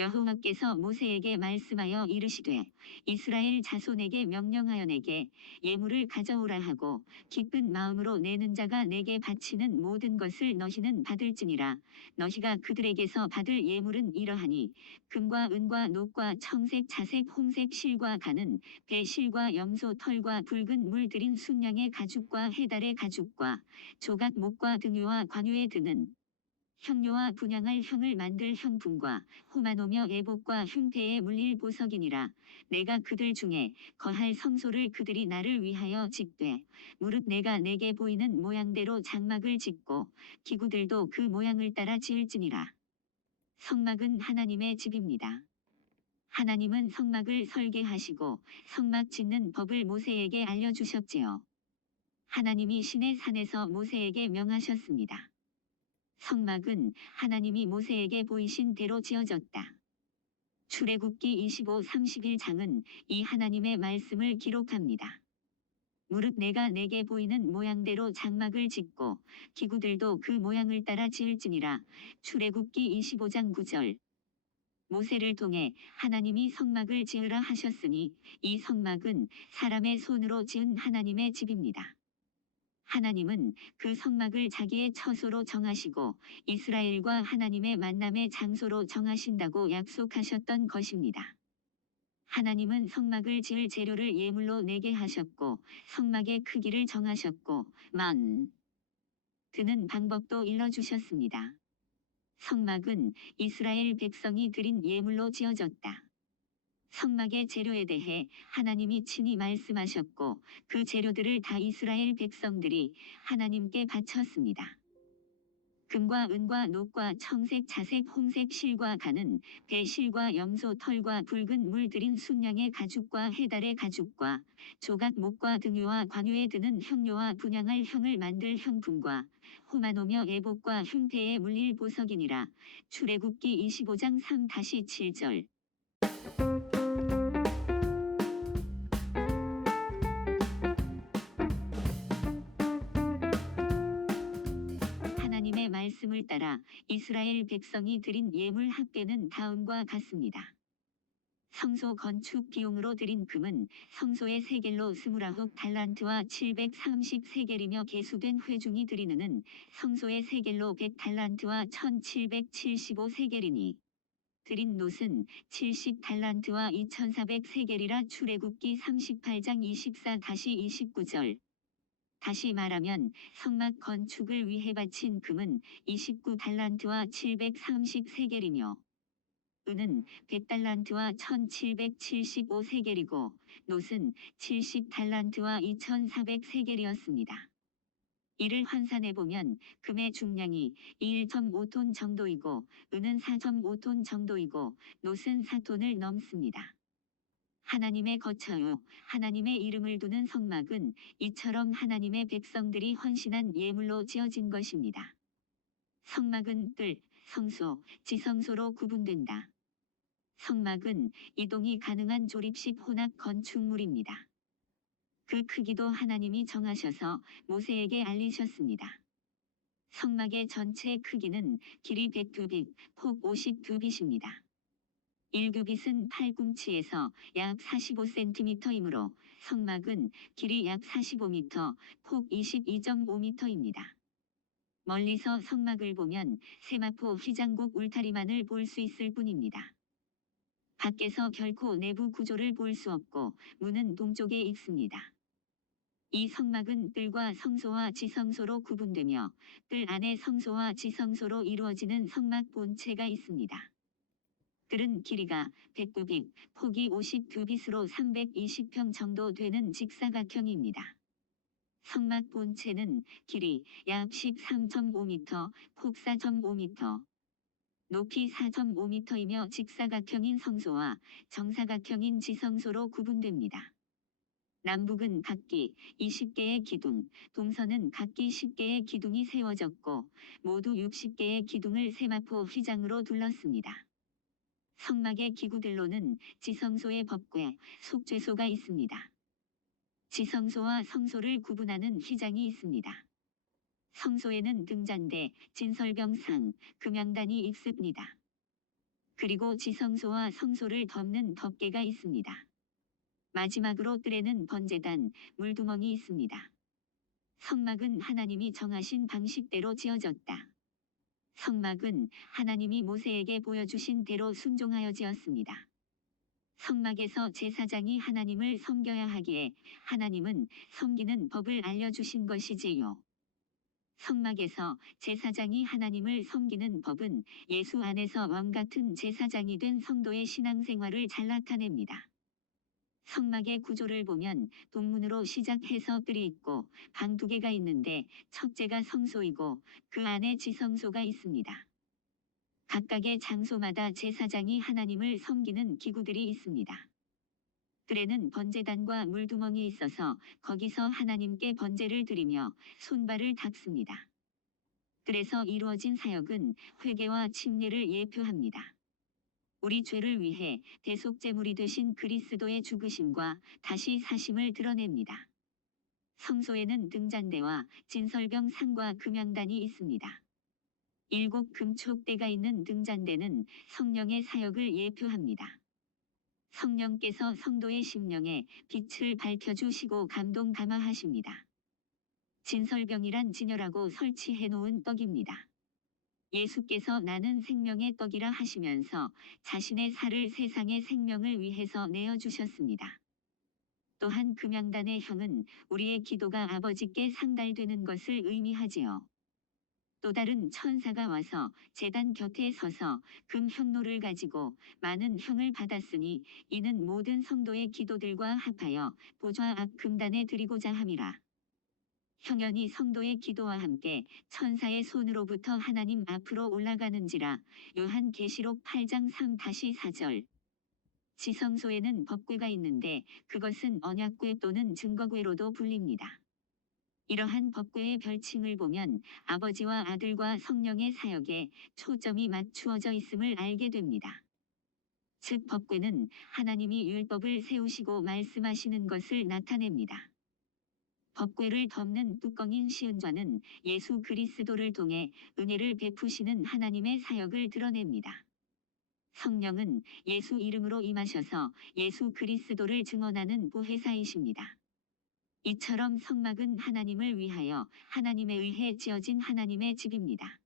여호와께서 모세에게 말씀하여 이르시되 이스라엘 자손에게 명령하여 내게 예물을 가져오라 하고 기쁜 마음으로 내는 자가 내게 바치는 모든 것을 너희는 받을지니라. 너희가 그들에게서 받을 예물은 이러하니 금과 은과 녹과 청색 자색 홍색 실과 가는 배 실과 염소 털과 붉은 물 들인 순양의 가죽과 해달의 가죽과 조각 목과 등유와 관유에 드는 향료와 분향할 향을 만들 향품과 호마노며 애복과 흉패에 물릴 보석이니라. 내가 그들 중에 거할 성소를 그들이 나를 위하여 짓되 무릇 내가 내게 보이는 모양대로 장막을 짓고 기구들도 그 모양을 따라 지을지니라. 성막은 하나님의 집입니다. 하나님은 성막을 설계하시고 성막 짓는 법을 모세에게 알려주셨지요. 하나님이 시내 산에서 모세에게 명하셨습니다. 성막은 하나님이 모세에게 보이신 대로 지어졌다. 출애굽기 25-31장은 이 하나님의 말씀을 기록합니다. 무릇 내가 내게 보이는 모양대로 장막을 짓고 기구들도 그 모양을 따라 지을지니라. 출애굽기 25장 9절. 모세를 통해 하나님이 성막을 지으라 하셨으니 이 성막은 사람의 손으로 지은 하나님의 집입니다. 하나님은 그 성막을 자기의 처소로 정하시고 이스라엘과 하나님의 만남의 장소로 정하신다고 약속하셨던 것입니다. 하나님은 성막을 지을 재료를 예물로 내게 하셨고 성막의 크기를 정하셨고 드는 방법도 일러주셨습니다. 성막은 이스라엘 백성이 드린 예물로 지어졌다. 성막의 재료에 대해 하나님이 친히 말씀하셨고 그 재료들을 다 이스라엘 백성들이 하나님께 바쳤습니다. 금과 은과 녹과 청색 자색 홍색 실과 가는 배 실과 염소 털과 붉은 물 들인 순양의 가죽과 해달의 가죽과 조각 목과 등유와 관유에 드는 향료와 분향할 향을 만들 향품과 호마노며 애복과 흉패에 물릴 보석이니라. 출애굽기 25장 3-7절. 하나님의 말씀을 따라 이스라엘 백성이 드린 예물 합계는 다음과 같습니다. 성소 건축 비용으로 드린 금은 성소의 세겔로 29달란트와 730세겔이며 계수된 회중이 드리는 은 성소의 세겔로 100달란트와 1775세겔이니 드린 놋은 70달란트와 2400세겔이라. 출애굽기 38장 24-29절. 다시 말하면 성막 건축을 위해 바친 금은 29달란트와 730세겔이며 은은 100달란트와 1775세겔이고 놋은 70달란트와 2400세겔이었습니다. 이를 환산해보면 금의 중량이 1.5톤 정도이고 은은 4.5톤 정도이고 놋은 4톤을 넘습니다. 하나님의 거처요 하나님의 이름을 두는 성막은 이처럼 하나님의 백성들이 헌신한 예물로 지어진 것입니다. 성막은 뜰, 성소, 지성소로 구분된다. 성막은 이동이 가능한 조립식 혼합 건축물입니다. 그 크기도 하나님이 정하셔서 모세에게 알리셨습니다. 성막의 전체 크기는 길이 100규빗, 폭 50규빗입니다. 1규빗은 8궁치에서 약 45cm이므로 성막은 길이 약 45m, 폭 22.5m입니다. 멀리서 성막을 보면 세마포 휘장곡 울타리만을 볼 수 있을 뿐입니다. 밖에서 결코 내부 구조를 볼 수 없고 문은 동쪽에 있습니다. 이 성막은 뜰과 성소와 지성소로 구분되며 뜰 안에 성소와 지성소로 이루어지는 성막 본체가 있습니다. 뜰은 길이가 100규빗, 폭이 50규빗으로 320평 정도 되는 직사각형입니다. 성막 본체는 길이 약 13.5m, 폭 4.5m, 높이 4.5m이며 직사각형인 성소와 정사각형인 지성소로 구분됩니다. 남북은 각기 20개의 기둥, 동서는 각기 10개의 기둥이 세워졌고 모두 60개의 기둥을 세마포 휘장으로 둘렀습니다. 성막의 기구들로는 지성소의 법궤, 속죄소가 있습니다. 지성소와 성소를 구분하는 휘장이 있습니다. 성소에는 등잔대, 진설병상, 금양단이 있습니다. 그리고 지성소와 성소를 덮는 덮개가 있습니다. 마지막으로 뜰에는 번제단, 물두멍이 있습니다. 성막은 하나님이 정하신 방식대로 지어졌다. 성막은 하나님이 모세에게 보여주신 대로 순종하여 지었습니다. 성막에서 제사장이 하나님을 섬겨야 하기에 하나님은 섬기는 법을 알려주신 것이지요. 성막에서 제사장이 하나님을 섬기는 법은 예수 안에서 왕 같은 제사장이 된 성도의 신앙생활을 잘 나타냅니다. 성막의 구조를 보면 동문으로 시작해서 뜰이 있고 방 2개가 있는데 첫째가 성소이고 그 안에 지성소가 있습니다. 각각의 장소마다 제사장이 하나님을 섬기는 기구들이 있습니다. 뜰에는 번제단과 물두멍이 있어서 거기서 하나님께 번제를 드리며 손발을 닦습니다. 뜰에서 이루어진 사역은 회개와 침례를 예표합니다. 우리 죄를 위해 대속제물이 되신 그리스도의 죽으심과 다시 사심을 드러냅니다. 성소에는 등잔대와 진설병 상과 금양단이 있습니다. 7 금촉대가 있는 등잔대는 성령의 사역을 예표합니다. 성령께서 성도의 심령에 빛을 밝혀주시고 감동 감화하십니다. 진설병이란 진열하고 설치해 놓은 떡입니다. 예수께서 나는 생명의 떡이라 하시면서 자신의 살을 세상의 생명을 위해서 내어주셨습니다. 또한 금양단의 형은 우리의 기도가 아버지께 상달되는 것을 의미하지요. 또 다른 천사가 와서 제단 곁에 서서 금 형로를 가지고 많은 형을 받았으니 이는 모든 성도의 기도들과 합하여 보좌 앞 금단에 드리고자 함이라. 형연이 성도의 기도와 함께 천사의 손으로부터 하나님 앞으로 올라가는지라. 요한계시록 8장 3-4절. 지성소에는 법궤가 있는데 그것은 언약궤 또는 증거궤로도 불립니다. 이러한 법궤의 별칭을 보면 아버지와 아들과 성령의 사역에 초점이 맞추어져 있음을 알게 됩니다. 즉 법궤는 하나님이 율법을 세우시고 말씀하시는 것을 나타냅니다. 법궤를 덮는 뚜껑인 시은좌는 예수 그리스도를 통해 은혜를 베푸시는 하나님의 사역을 드러냅니다. 성령은 예수 이름으로 임하셔서 예수 그리스도를 증언하는 보혜사이십니다. 이처럼 성막은 하나님을 위하여 하나님에 의해 지어진 하나님의 집입니다.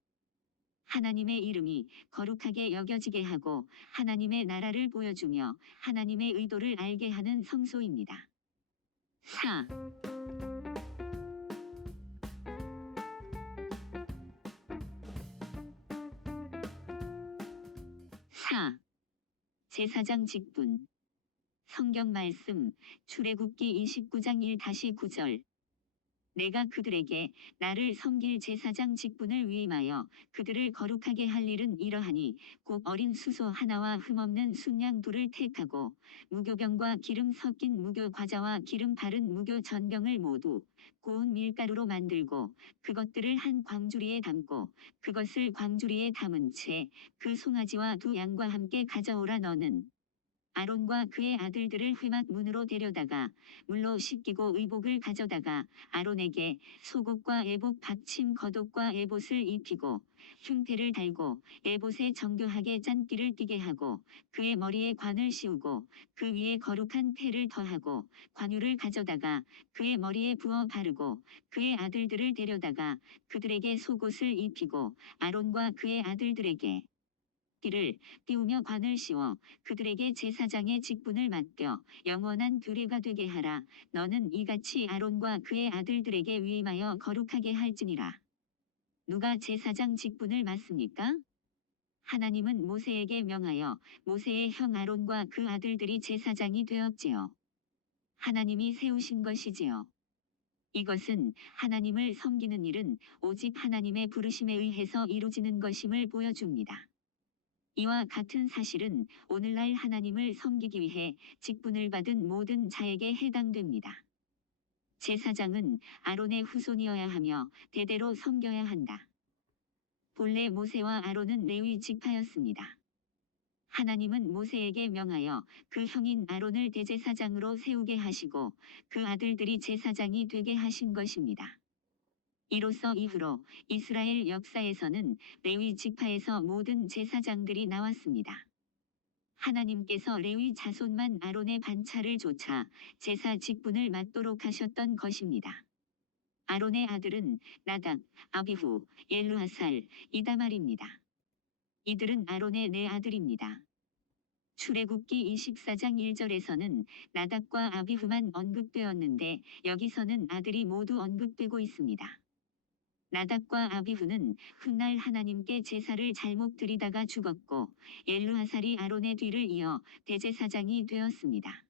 하나님의 이름이 거룩하게 여겨지게 하고 하나님의 나라를 보여주며 하나님의 의도를 알게 하는 성소입니다. 4. 제사장 직분. 성경 말씀 출애굽기 29장 1-9절. 내가 그들에게 나를 섬길 제사장 직분을 위임하여 그들을 거룩하게 할 일은 이러하니 곧 어린 수소 하나와 흠없는 순양 2를 택하고 무교병과 기름 섞인 무교 과자와 기름 바른 무교 전병을 모두 고운 밀가루로 만들고 그것들을 한 광주리에 담고 그것을 광주리에 담은 채 그 송아지와 2 양과 함께 가져오라. 너는 아론과 그의 아들들을 회막 문으로 데려다가 물로 씻기고 의복을 가져다가 아론에게 속옷과 에봇 받침 겉옷과 에봇을 입히고 흉패를 달고 에봇에 정교하게 짠띠를 띠게 하고 그의 머리에 관을 씌우고 그 위에 거룩한 패를 더하고 관유를 가져다가 그의 머리에 부어 바르고 그의 아들들을 데려다가 그들에게 속옷을 입히고 아론과 그의 아들들에게 띠를 띄우며 관을 씌워 그들에게 제사장의 직분을 맡겨 영원한 규례가 되게 하라. 너는 이같이 아론과 그의 아들들에게 위임하여 거룩하게 할지니라. 누가 제사장 직분을 맡습니까? 하나님은 모세에게 명하여 모세의 형 아론과 그 아들들이 제사장이 되었지요. 하나님이 세우신 것이지요. 이것은 하나님을 섬기는 일은 오직 하나님의 부르심에 의해서 이루어지는 것임을 보여줍니다. 이와 같은 사실은 오늘날 하나님을 섬기기 위해 직분을 받은 모든 자에게 해당됩니다. 제사장은 아론의 후손이어야 하며 대대로 섬겨야 한다. 본래 모세와 아론은 레위 지파였습니다. 하나님은 모세에게 명하여 그 형인 아론을 대제사장으로 세우게 하시고 그 아들들이 제사장이 되게 하신 것입니다. 이로써 이후로 이스라엘 역사에서는 레위 지파에서 모든 제사장들이 나왔습니다. 하나님께서 레위 자손만 아론의 반차를 좇아 제사 직분을 맡도록 하셨던 것입니다. 아론의 아들은 나답, 아비후, 엘르아살, 이다말입니다. 이들은 아론의 네 아들입니다. 출애굽기 24장 1절에서는 나답과 아비후만 언급되었는데 여기서는 아들이 모두 언급되고 있습니다. 나답과 아비후는 훗날 하나님께 제사를 잘못 드리다가 죽었고 엘르아살이 아론의 뒤를 이어 대제사장이 되었습니다.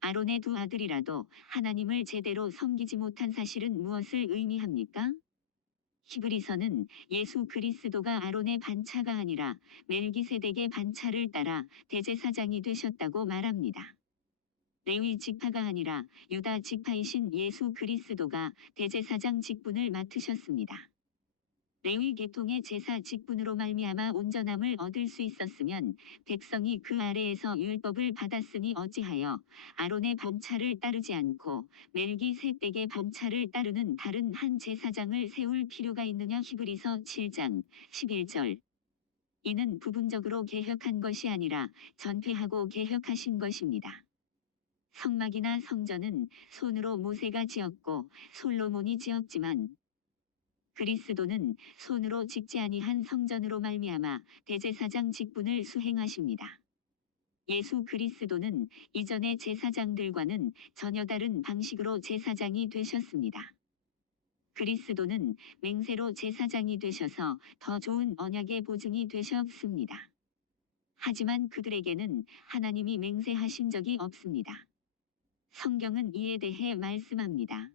아론의 두 아들이라도 하나님을 제대로 섬기지 못한 사실은 무엇을 의미합니까? 히브리서는 예수 그리스도가 아론의 반차가 아니라 멜기세덱의 반차를 따라 대제사장이 되셨다고 말합니다. 레위 지파가 아니라 유다 지파이신 예수 그리스도가 대제사장 직분을 맡으셨습니다. 레위 계통의 제사 직분으로 말미암아 온전함을 얻을 수 있었으면 백성이 그 아래에서 율법을 받았으니 어찌하여 아론의 반차를 따르지 않고 멜기세덱의 반차를 따르는 다른 한 제사장을 세울 필요가 있느냐. 히브리서 7장 11절. 이는 부분적으로 개혁한 것이 아니라 전폐하고 개혁하신 것입니다. 성막이나 성전은 손으로 모세가 지었고 솔로몬이 지었지만 그리스도는 손으로 짓지 아니한 성전으로 말미암아 대제사장 직분을 수행하십니다. 예수 그리스도는 이전의 제사장들과는 전혀 다른 방식으로 제사장이 되셨습니다. 그리스도는 맹세로 제사장이 되셔서 더 좋은 언약의 보증이 되셨습니다. 하지만 그들에게는 하나님이 맹세하신 적이 없습니다. 성경은 이에 대해 말씀합니다.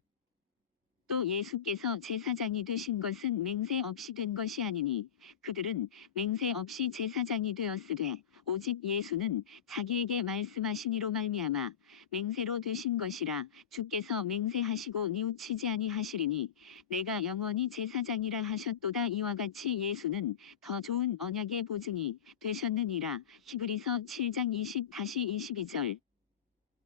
또 예수께서 제사장이 되신 것은 맹세 없이 된 것이 아니니 그들은 맹세 없이 제사장이 되었으되 오직 예수는 자기에게 말씀하시니로 말미암아 맹세로 되신 것이라. 주께서 맹세하시고 뉘우치지 아니하시리니 내가 영원히 제사장이라 하셨도다. 이와 같이 예수는 더 좋은 언약의 보증이 되셨느니라. 히브리서 7장 20-22절.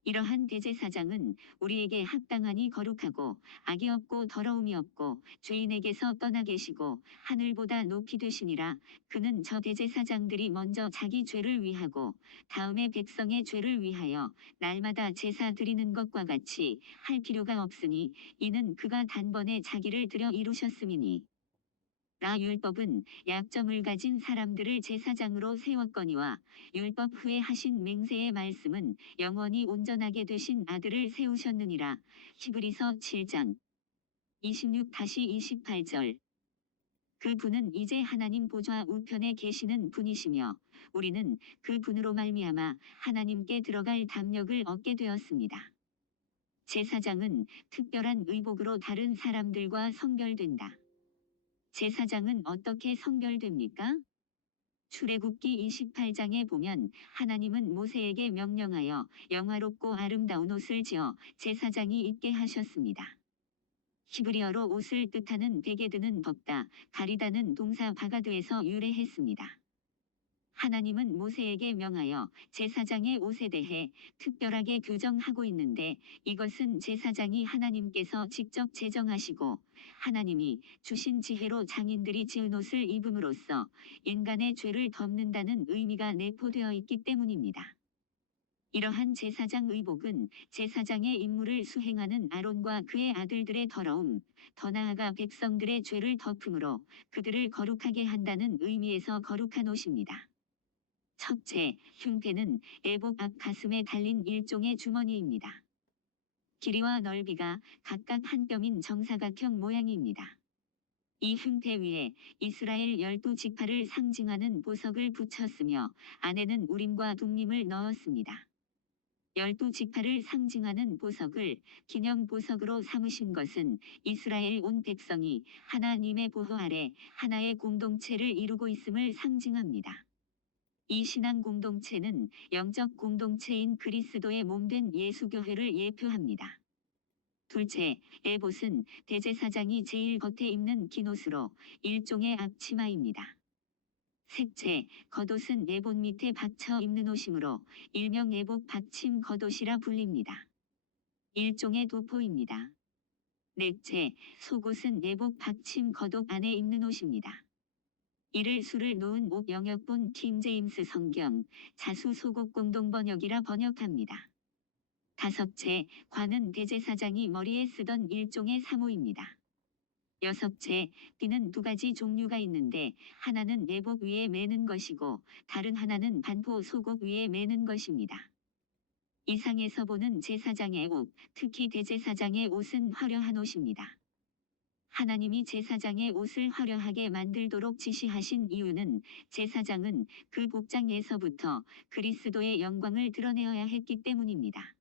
이러한 대제사장은 우리에게 합당하니 거룩하고 악이 없고 더러움이 없고 죄인에게서 떠나 계시고 하늘보다 높이 되시니라. 그는 저 대제사장들이 먼저 자기 죄를 위하고 다음에 백성의 죄를 위하여 날마다 제사 드리는 것과 같이 할 필요가 없으니 이는 그가 단번에 자기를 들여 이루셨음이니. 라. 율법은 약점을 가진 사람들을 제사장으로 세웠거니와 율법 후에 하신 맹세의 말씀은 영원히 온전하게 되신 아들을 세우셨느니라. 히브리서 7장 26-28절. 그 분은 이제 하나님 보좌 우편에 계시는 분이시며 우리는 그 분으로 말미암아 하나님께 들어갈 담력을 얻게 되었습니다. 제사장은 특별한 의복으로 다른 사람들과 성별된다. 제사장은 어떻게 성별됩니까? 출애굽기 28장에 보면 하나님은 모세에게 명령하여 영화롭고 아름다운 옷을 지어 제사장이 입게 하셨습니다. 히브리어로 옷을 뜻하는 베게드는 덮다, 가리다는 동사 바가드에서 유래했습니다. 하나님은 모세에게 명하여 제사장의 옷에 대해 특별하게 규정하고 있는데 이것은 제사장이 하나님께서 직접 제정하시고 하나님이 주신 지혜로 장인들이 지은 옷을 입음으로써 인간의 죄를 덮는다는 의미가 내포되어 있기 때문입니다. 이러한 제사장 의복은 제사장의 임무를 수행하는 아론과 그의 아들들의 더러움, 더 나아가 백성들의 죄를 덮음으로 그들을 거룩하게 한다는 의미에서 거룩한 옷입니다. 첫째, 흉패는 애복 앞 가슴에 달린 일종의 주머니입니다. 길이와 넓이가 각각 한 뼘인 정사각형 모양입니다. 이 흉패 위에 이스라엘 12지파를 상징하는 보석을 붙였으며 안에는 우림과 둠림을 넣었습니다. 12지파를 상징하는 보석을 기념 보석으로 삼으신 것은 이스라엘 온 백성이 하나님의 보호 아래 하나의 공동체를 이루고 있음을 상징합니다. 이 신앙 공동체는 영적 공동체인 그리스도의 몸된 예수교회를 예표합니다. 둘째, 에봇은 대제사장이 제일 겉에 입는 긴 옷으로 일종의 앞치마입니다. 셋째, 겉옷은 에봇 밑에 받쳐 입는 옷이므로 일명 에봇 받침 겉옷이라 불립니다. 일종의 도포입니다. 넷째, 속옷은 에봇 받침 겉옷 안에 입는 옷입니다. 이를 수를 놓은 옥 영역본 킹제임스 성경 자수 소곡 공동번역이라 번역합니다. 다섯째, 관은 대제사장이 머리에 쓰던 일종의 사모입니다. 여섯째, 띠는 두 가지 종류가 있는데 하나는 내복 위에 매는 것이고 다른 하나는 반포 소곡 위에 매는 것입니다. 이상에서 보는 제사장의 옷, 특히 대제사장의 옷은 화려한 옷입니다. 하나님이 제사장의 옷을 화려하게 만들도록 지시하신 이유는 제사장은 그 복장에서부터 그리스도의 영광을 드러내어야 했기 때문입니다.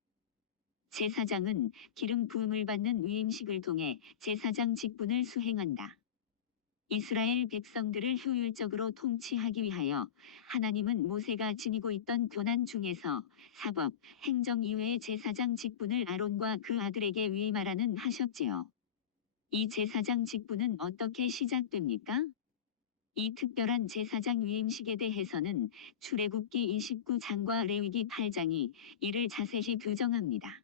제사장은 기름 부음을 받는 위임식을 통해 제사장 직분을 수행한다. 이스라엘 백성들을 효율적으로 통치하기 위하여 하나님은 모세가 지니고 있던 고난 중에서 사법, 행정 이외의 제사장 직분을 아론과 그 아들에게 위임하라는 하셨지요. 이 제사장 직분은 어떻게 시작됩니까? 이 특별한 제사장 위임식에 대해서는 출애굽기 29장과 레위기 8장이 이를 자세히 규정합니다.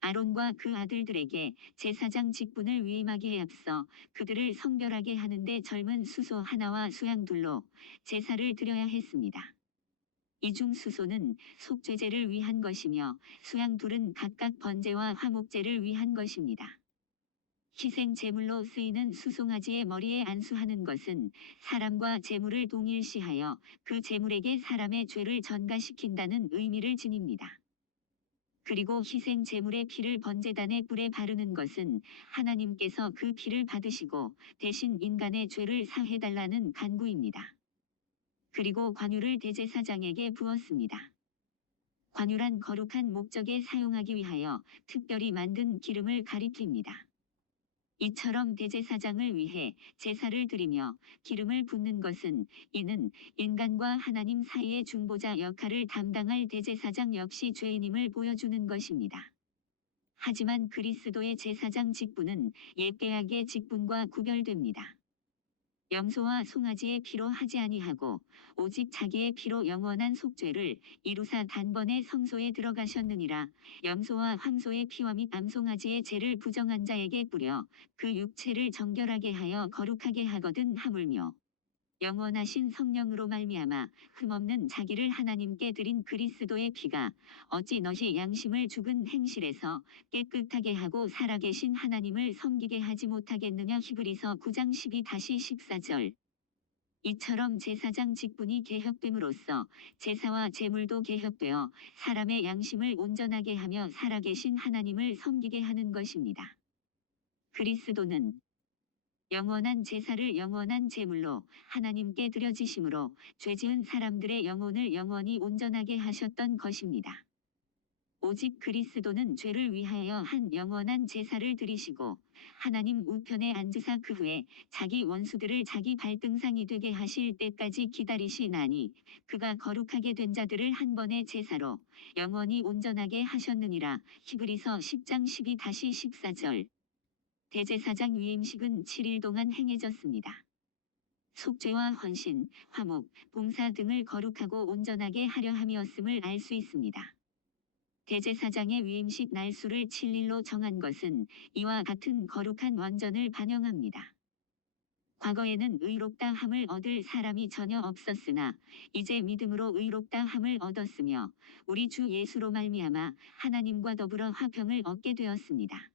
아론과 그 아들들에게 제사장 직분을 위임하기에 앞서 그들을 성별하게 하는데 젊은 수소 하나와 수양 둘로 제사를 드려야 했습니다. 이 중 수소는 속죄제를 위한 것이며 수양 둘은 각각 번제와 화목제를 위한 것입니다. 희생 제물로 쓰이는 수송아지의 머리에 안수하는 것은 사람과 제물을 동일시하여 그 제물에게 사람의 죄를 전가시킨다는 의미를 지닙니다. 그리고 희생 제물의 피를 번제단의 뿔에 바르는 것은 하나님께서 그 피를 받으시고 대신 인간의 죄를 사해달라는 간구입니다. 그리고 관유를 대제사장에게 부었습니다. 관유란 거룩한 목적에 사용하기 위하여 특별히 만든 기름을 가리킵니다. 이처럼 대제사장을 위해 제사를 드리며 기름을 붓는 것은 이는 인간과 하나님 사이의 중보자 역할을 담당할 대제사장 역시 죄인임을 보여주는 것입니다. 하지만 그리스도의 제사장 직분은 옛 계약의 직분과 구별됩니다. 염소와 송아지의 피로 하지 아니하고 오직 자기의 피로 영원한 속죄를 이루사 단번에 성소에 들어가셨느니라. 염소와 황소의 피와 및 암송아지의 죄를 부정한 자에게 뿌려 그 육체를 정결하게 하여 거룩하게 하거든 하물며 영원하신 성령으로 말미암아 흠없는 자기를 하나님께 드린 그리스도의 피가 어찌 너희 양심을 죽은 행실에서 깨끗하게 하고 살아계신 하나님을 섬기게 하지 못하겠느냐. 히브리서 9장 12-14절. 이처럼 제사장 직분이 개혁됨으로써 제사와 제물도 개혁되어 사람의 양심을 온전하게 하며 살아계신 하나님을 섬기게 하는 것입니다. 그리스도는 영원한 제사를 영원한 제물로 하나님께 드려지심으로 죄지은 사람들의 영혼을 영원히 온전하게 하셨던 것입니다. 오직 그리스도는 죄를 위하여 한 영원한 제사를 드리시고 하나님 우편에 앉으사 그 후에 자기 원수들을 자기 발등상이 되게 하실 때까지 기다리시나니 그가 거룩하게 된 자들을 한 번의 제사로 영원히 온전하게 하셨느니라. 히브리서 10장 12-14절. 대제사장 위임식은 7일 동안 행해졌습니다. 속죄와 헌신, 화목, 봉사 등을 거룩하고 온전하게 하려 함이었음을 알 수 있습니다. 대제사장의 위임식 날수를 7일로 정한 것은 이와 같은 거룩한 원전을 반영합니다. 과거에는 의롭다 함을 얻을 사람이 전혀 없었으나 이제 믿음으로 의롭다 함을 얻었으며 우리 주 예수로 말미암아 하나님과 더불어 화평을 얻게 되었습니다.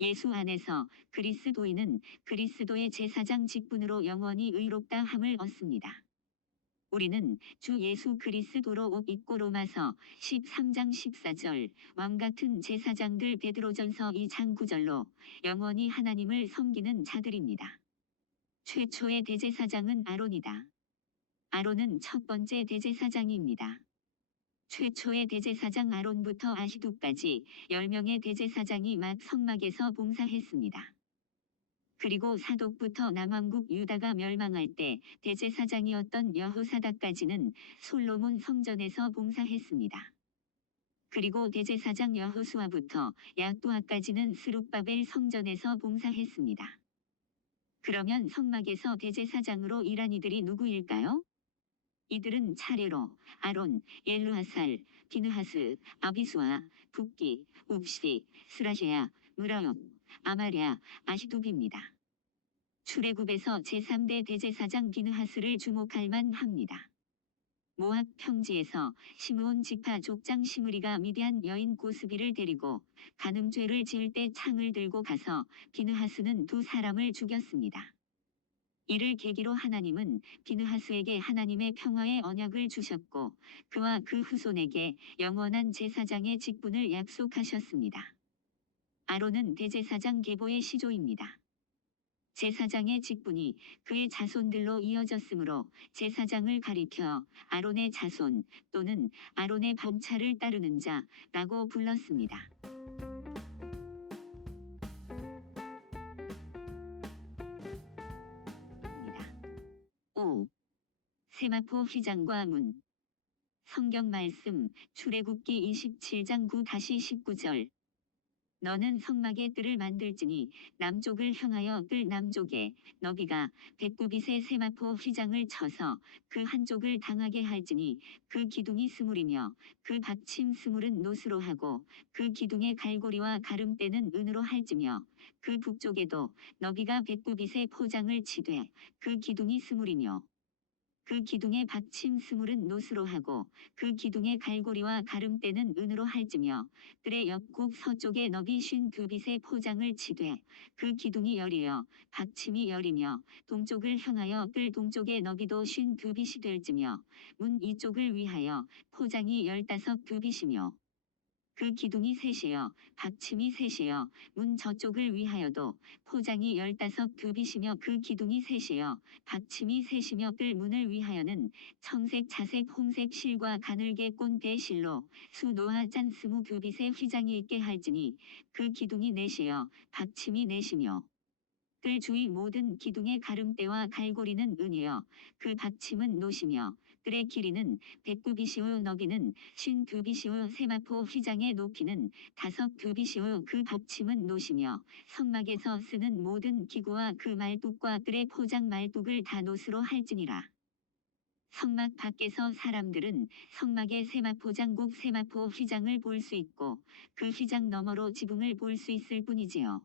예수 안에서 그리스도인은 그리스도의 제사장 직분으로 영원히 의롭다 함을 얻습니다. 우리는 주 예수 그리스도로 옷 입고 로마서 13장 14절 왕같은 제사장들 베드로전서 2장 9절로 영원히 하나님을 섬기는 자들입니다. 최초의 대제사장은 아론이다. 아론은 첫 번째 대제사장입니다. 최초의 대제사장 아론부터 아히두까지 10명의 대제사장이 막 성막에서 봉사했습니다. 그리고 사독부터 남왕국 유다가 멸망할 때 대제사장이었던 여호사닥까지는 솔로몬 성전에서 봉사했습니다. 그리고 대제사장 여호수아부터 약도아까지는 스룹바벨 성전에서 봉사했습니다. 그러면 성막에서 대제사장으로 일한 이들이 누구일까요? 이들은 차례로 아론, 엘르아살, 비느하스, 아비수아, 붓기, 웁시, 스라시아, 무라요, 아마랴, 아히둡입니다. 출애굽에서 제3대 대제사장 비느하스를 주목할 만합니다. 모압 평지에서 시므온 지파 족장 시므리가 미디안 여인 고스비를 데리고 간음죄를 지을 때 창을 들고 가서 비느하스는 두 사람을 죽였습니다. 이를 계기로 하나님은 비느하스에게 하나님의 평화의 언약을 주셨고 그와 그 후손에게 영원한 제사장의 직분을 약속하셨습니다. 아론은 대제사장 계보의 시조입니다. 제사장의 직분이 그의 자손들로 이어졌으므로 제사장을 가리켜 아론의 자손 또는 아론의 법차를 따르는 자라고 불렀습니다. 5. 세마포 휘장과 문. 성경 말씀 출애굽기 27장 9-19절. 너는 성막의 뜰을 만들지니 남쪽을 향하여 뜰 남쪽에 너비가 100규빗의 세마포 휘장을 쳐서 그 한쪽을 당하게 할지니 그 기둥이 스물이며 그 받침 스물은 노스로 하고 그 기둥의 갈고리와 가름대는 은으로 할지며 그 북쪽에도 너비가 100규빗의 포장을 치되 그 기둥이 스물이며 그 기둥의 받침 스물은 노스로 하고 그 기둥의 갈고리와 가름대는 은으로 할지며 뜰의 옆국 서쪽에 너비 50규빗의 포장을 치되 그 기둥이 열이여 받침이 열이며 동쪽을 향하여 뜰 동쪽의 너비도 50규빗이 될지며 문 이쪽을 위하여 포장이 15규빗이며 그 기둥이 셋이여 받침이 셋이여 문 저쪽을 위하여도 포장이 15규빗이며 그 기둥이 셋이여 받침이 셋이며 뜰 문을 위하여는 청색 자색 홍색 실과 가늘게 꼰 배실로 수 노하 짠 20규빗의 휘장이 있게 할지니 그 기둥이 넷이여 받침이 넷이며 뜰 주위 모든 기둥의 가름대와 갈고리는 은이여 그 받침은 노시며 뜰의 길이는 100규빗이요 너비는 50규빗이요 세마포 휘장의 높이는 5규빗이요 그 받침은 노시며 성막에서 쓰는 모든 기구와 그 말뚝과 뜰의 포장 말뚝을 다 노스로 할지니라. 성막 밖에서 사람들은 성막의 세마포장국 세마포 휘장을 볼 수 있고 그 휘장 너머로 지붕을 볼 수 있을 뿐이지요.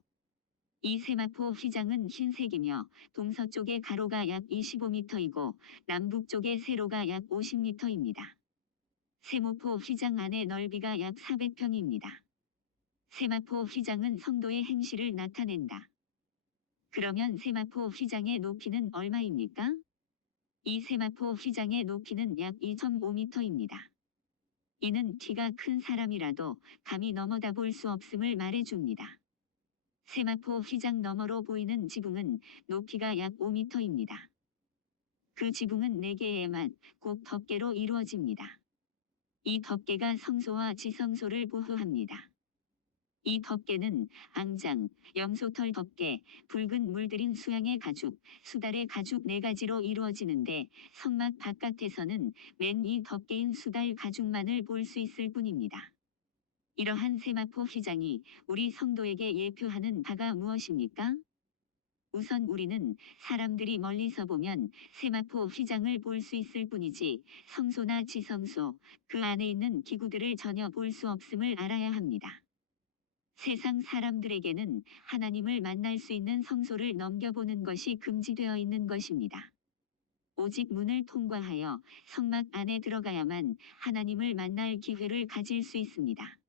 이 세마포 휘장은 흰색이며 동서쪽의 가로가 약 25m이고 남북쪽의 세로가 약 50m입니다. 세모포 휘장 안의 넓이가 약 400평입니다. 세마포 휘장은 성도의 행실을 나타낸다. 그러면 세마포 휘장의 높이는 얼마입니까? 이 세마포 휘장의 높이는 약 2.5m입니다. 이는 키가 큰 사람이라도 감히 넘어다 볼 수 없음을 말해줍니다. 세마포 휘장 너머로 보이는 지붕은 높이가 약 5m입니다. 그 지붕은 4개의 꼭 덮개로 이루어집니다. 이 덮개가 성소와 지성소를 보호합니다. 이 덮개는 앙장, 염소털 덮개, 붉은 물들인 수양의 가죽, 수달의 가죽 4가지로 이루어지는데 성막 바깥에서는 맨 이 덮개인 수달 가죽만을 볼 수 있을 뿐입니다. 이러한 세마포 휘장이 우리 성도에게 예표하는 바가 무엇입니까? 우선 우리는 사람들이 멀리서 보면 세마포 휘장을 볼 수 있을 뿐이지 성소나 지성소, 그 안에 있는 기구들을 전혀 볼 수 없음을 알아야 합니다. 세상 사람들에게는 하나님을 만날 수 있는 성소를 넘겨보는 것이 금지되어 있는 것입니다. 오직 문을 통과하여 성막 안에 들어가야만 하나님을 만날 기회를 가질 수 있습니다.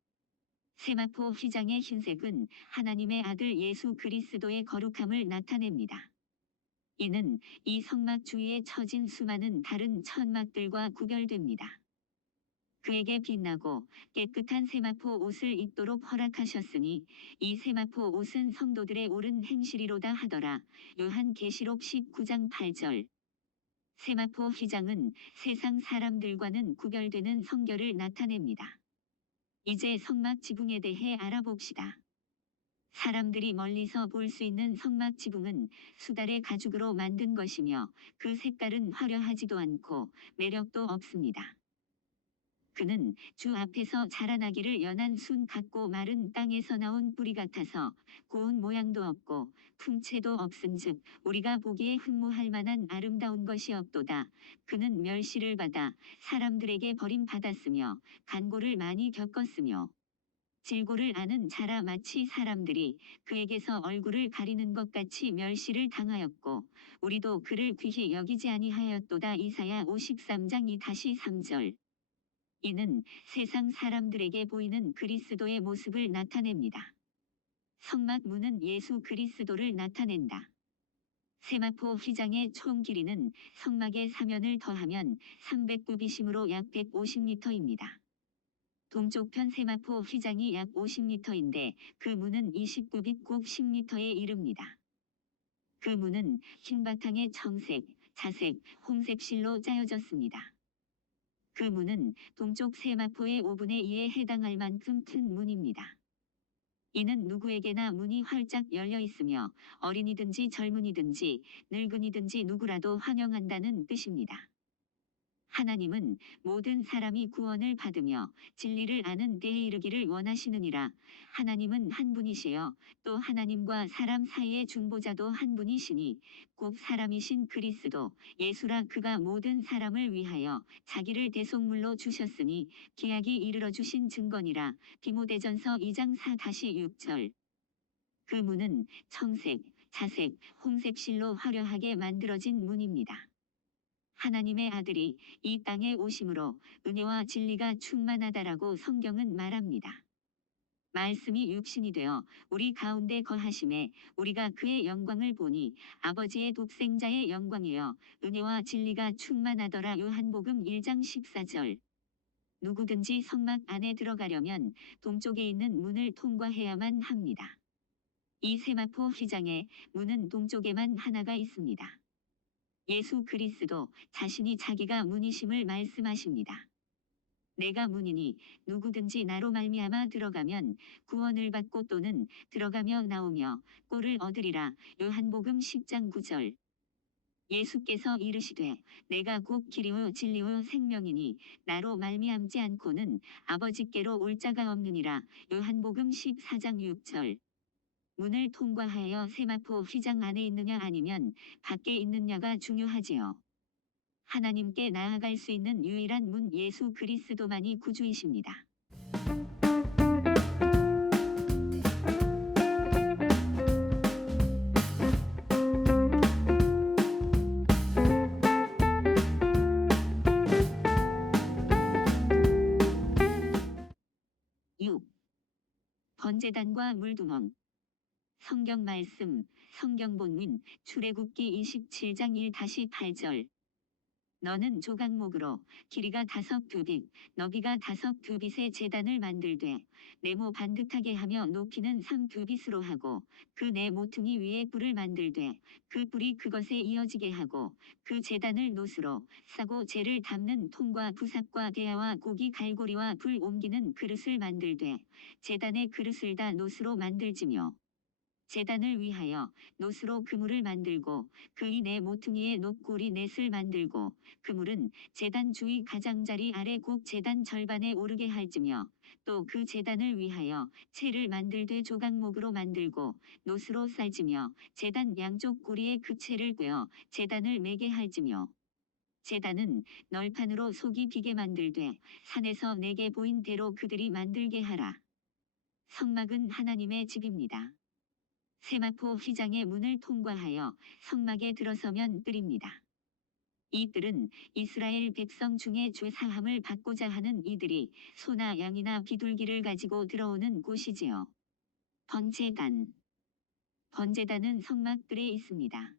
세마포 휘장의 흰색은 하나님의 아들 예수 그리스도의 거룩함을 나타냅니다. 이는 이 성막 주위에 처진 수많은 다른 천막들과 구별됩니다. 그에게 빛나고 깨끗한 세마포 옷을 입도록 허락하셨으니 이 세마포 옷은 성도들의 옳은 행실이로다 하더라. 요한계시록 19장 8절. 세마포 휘장은 세상 사람들과는 구별되는 성결을 나타냅니다. 이제 성막 지붕에 대해 알아봅시다. 사람들이 멀리서 볼 수 있는 성막 지붕은 수달의 가죽으로 만든 것이며 그 색깔은 화려하지도 않고 매력도 없습니다. 그는 주 앞에서 자라나기를 연한 순 같고 마른 땅에서 나온 뿌리 같아서 고운 모양도 없고 풍채도 없은즉 우리가 보기에 흠모할 만한 아름다운 것이 없도다. 그는 멸시를 받아 사람들에게 버림받았으며 간고를 많이 겪었으며 질고를 아는 자라 마치 사람들이 그에게서 얼굴을 가리는 것 같이 멸시를 당하였고 우리도 그를 귀히 여기지 아니하였도다. 이사야 53장 2-3절. 이는 세상 사람들에게 보이는 그리스도의 모습을 나타냅니다. 성막 문은 예수 그리스도를 나타낸다. 세마포 휘장의 총 길이는 성막의 사면을 더하면 300규빗이므로 약 150m입니다. 동쪽편 세마포 휘장이 약 50m인데 그 문은 20규빗 곱 10m에 이릅니다. 그 문은 흰 바탕에 청색, 자색, 홍색 실로 짜여졌습니다. 그 문은 동쪽 세마포의 5분의 2에 해당할 만큼 큰 문입니다. 이는 누구에게나 문이 활짝 열려 있으며 어린이든지 젊은이든지 늙은이든지 누구라도 환영한다는 뜻입니다. 하나님은 모든 사람이 구원을 받으며 진리를 아는 때에 이르기를 원하시느니라. 하나님은 한 분이시여 또 하나님과 사람 사이의 중보자도 한 분이시니 곧 사람이신 그리스도 예수라. 그가 모든 사람을 위하여 자기를 대속물로 주셨으니 기약이 이르러 주신 증거니라. 디모데전서 2장 4-6절. 그 문은 청색, 자색, 홍색 실로 화려하게 만들어진 문입니다. 하나님의 아들이 이 땅에 오심으로 은혜와 진리가 충만하다라고 성경은 말합니다. 말씀이 육신이 되어 우리 가운데 거하심에 우리가 그의 영광을 보니 아버지의 독생자의 영광이여 은혜와 진리가 충만하더라. 요한복음 1장 14절. 누구든지 성막 안에 들어가려면 동쪽에 있는 문을 통과해야만 합니다. 이 세마포 휘장의 문은 동쪽에만 하나가 있습니다. 예수 그리스도 자신이 자기가 문이심을 말씀하십니다. 내가 문이니 누구든지 나로 말미암아 들어가면 구원을 받고 또는 들어가며 나오며 꼴을 얻으리라. 요한복음 10장 9절. 예수께서 이르시되 내가 곧 길이요 진리요 생명이니 나로 말미암지 않고는 아버지께로 올 자가 없느니라. 요한복음 14장 6절. 문을 통과하여 세마포 휘장 안에 있느냐 아니면 밖에 있느냐가 중요하지요. 하나님께 나아갈 수 있는 유일한 문 예수 그리스도만이 구주이십니다. 번제단과 물두멍. 성경 말씀, 성경 본문, 출애굽기 27장 1-8절. 너는 조각목으로 길이가 5규빗, 너비가 5규빗의 제단을 만들되 네모 반듯하게 하며 높이는 3규빗으로 하고 그 네 모퉁이 위에 뿔을 만들되 그 뿔이 그것에 이어지게 하고 그 제단을 노스로 싸고 재를 담는 통과 부삽과 대야와 고기 갈고리와 불 옮기는 그릇을 만들되 제단의 그릇을 다 노스로 만들지며 제단을 위하여 노스로 그물을 만들고 그의 네 모퉁이에 높고리 넷을 만들고 그물은 제단 주위 가장자리 아래 곡 제단 절반에 오르게 할지며 또 그 제단을 위하여 채를 만들되 조각목으로 만들고 노스로 쌀지며 제단 양쪽 고리에 그 채를 꿰어 제단을 매게 할지며 제단은 널판으로 속이 비게 만들되 산에서 내게 보인 대로 그들이 만들게 하라. 성막은 하나님의 집입니다. 세마포 휘장의 문을 통과하여 성막에 들어서면 뜰입니다. 이 뜰은 이스라엘 백성 중에 죄 사함을 받고자 하는 이들이 소나 양이나 비둘기를 가지고 들어오는 곳이지요. 번제단. 번제단은 성막 뜰에 있습니다.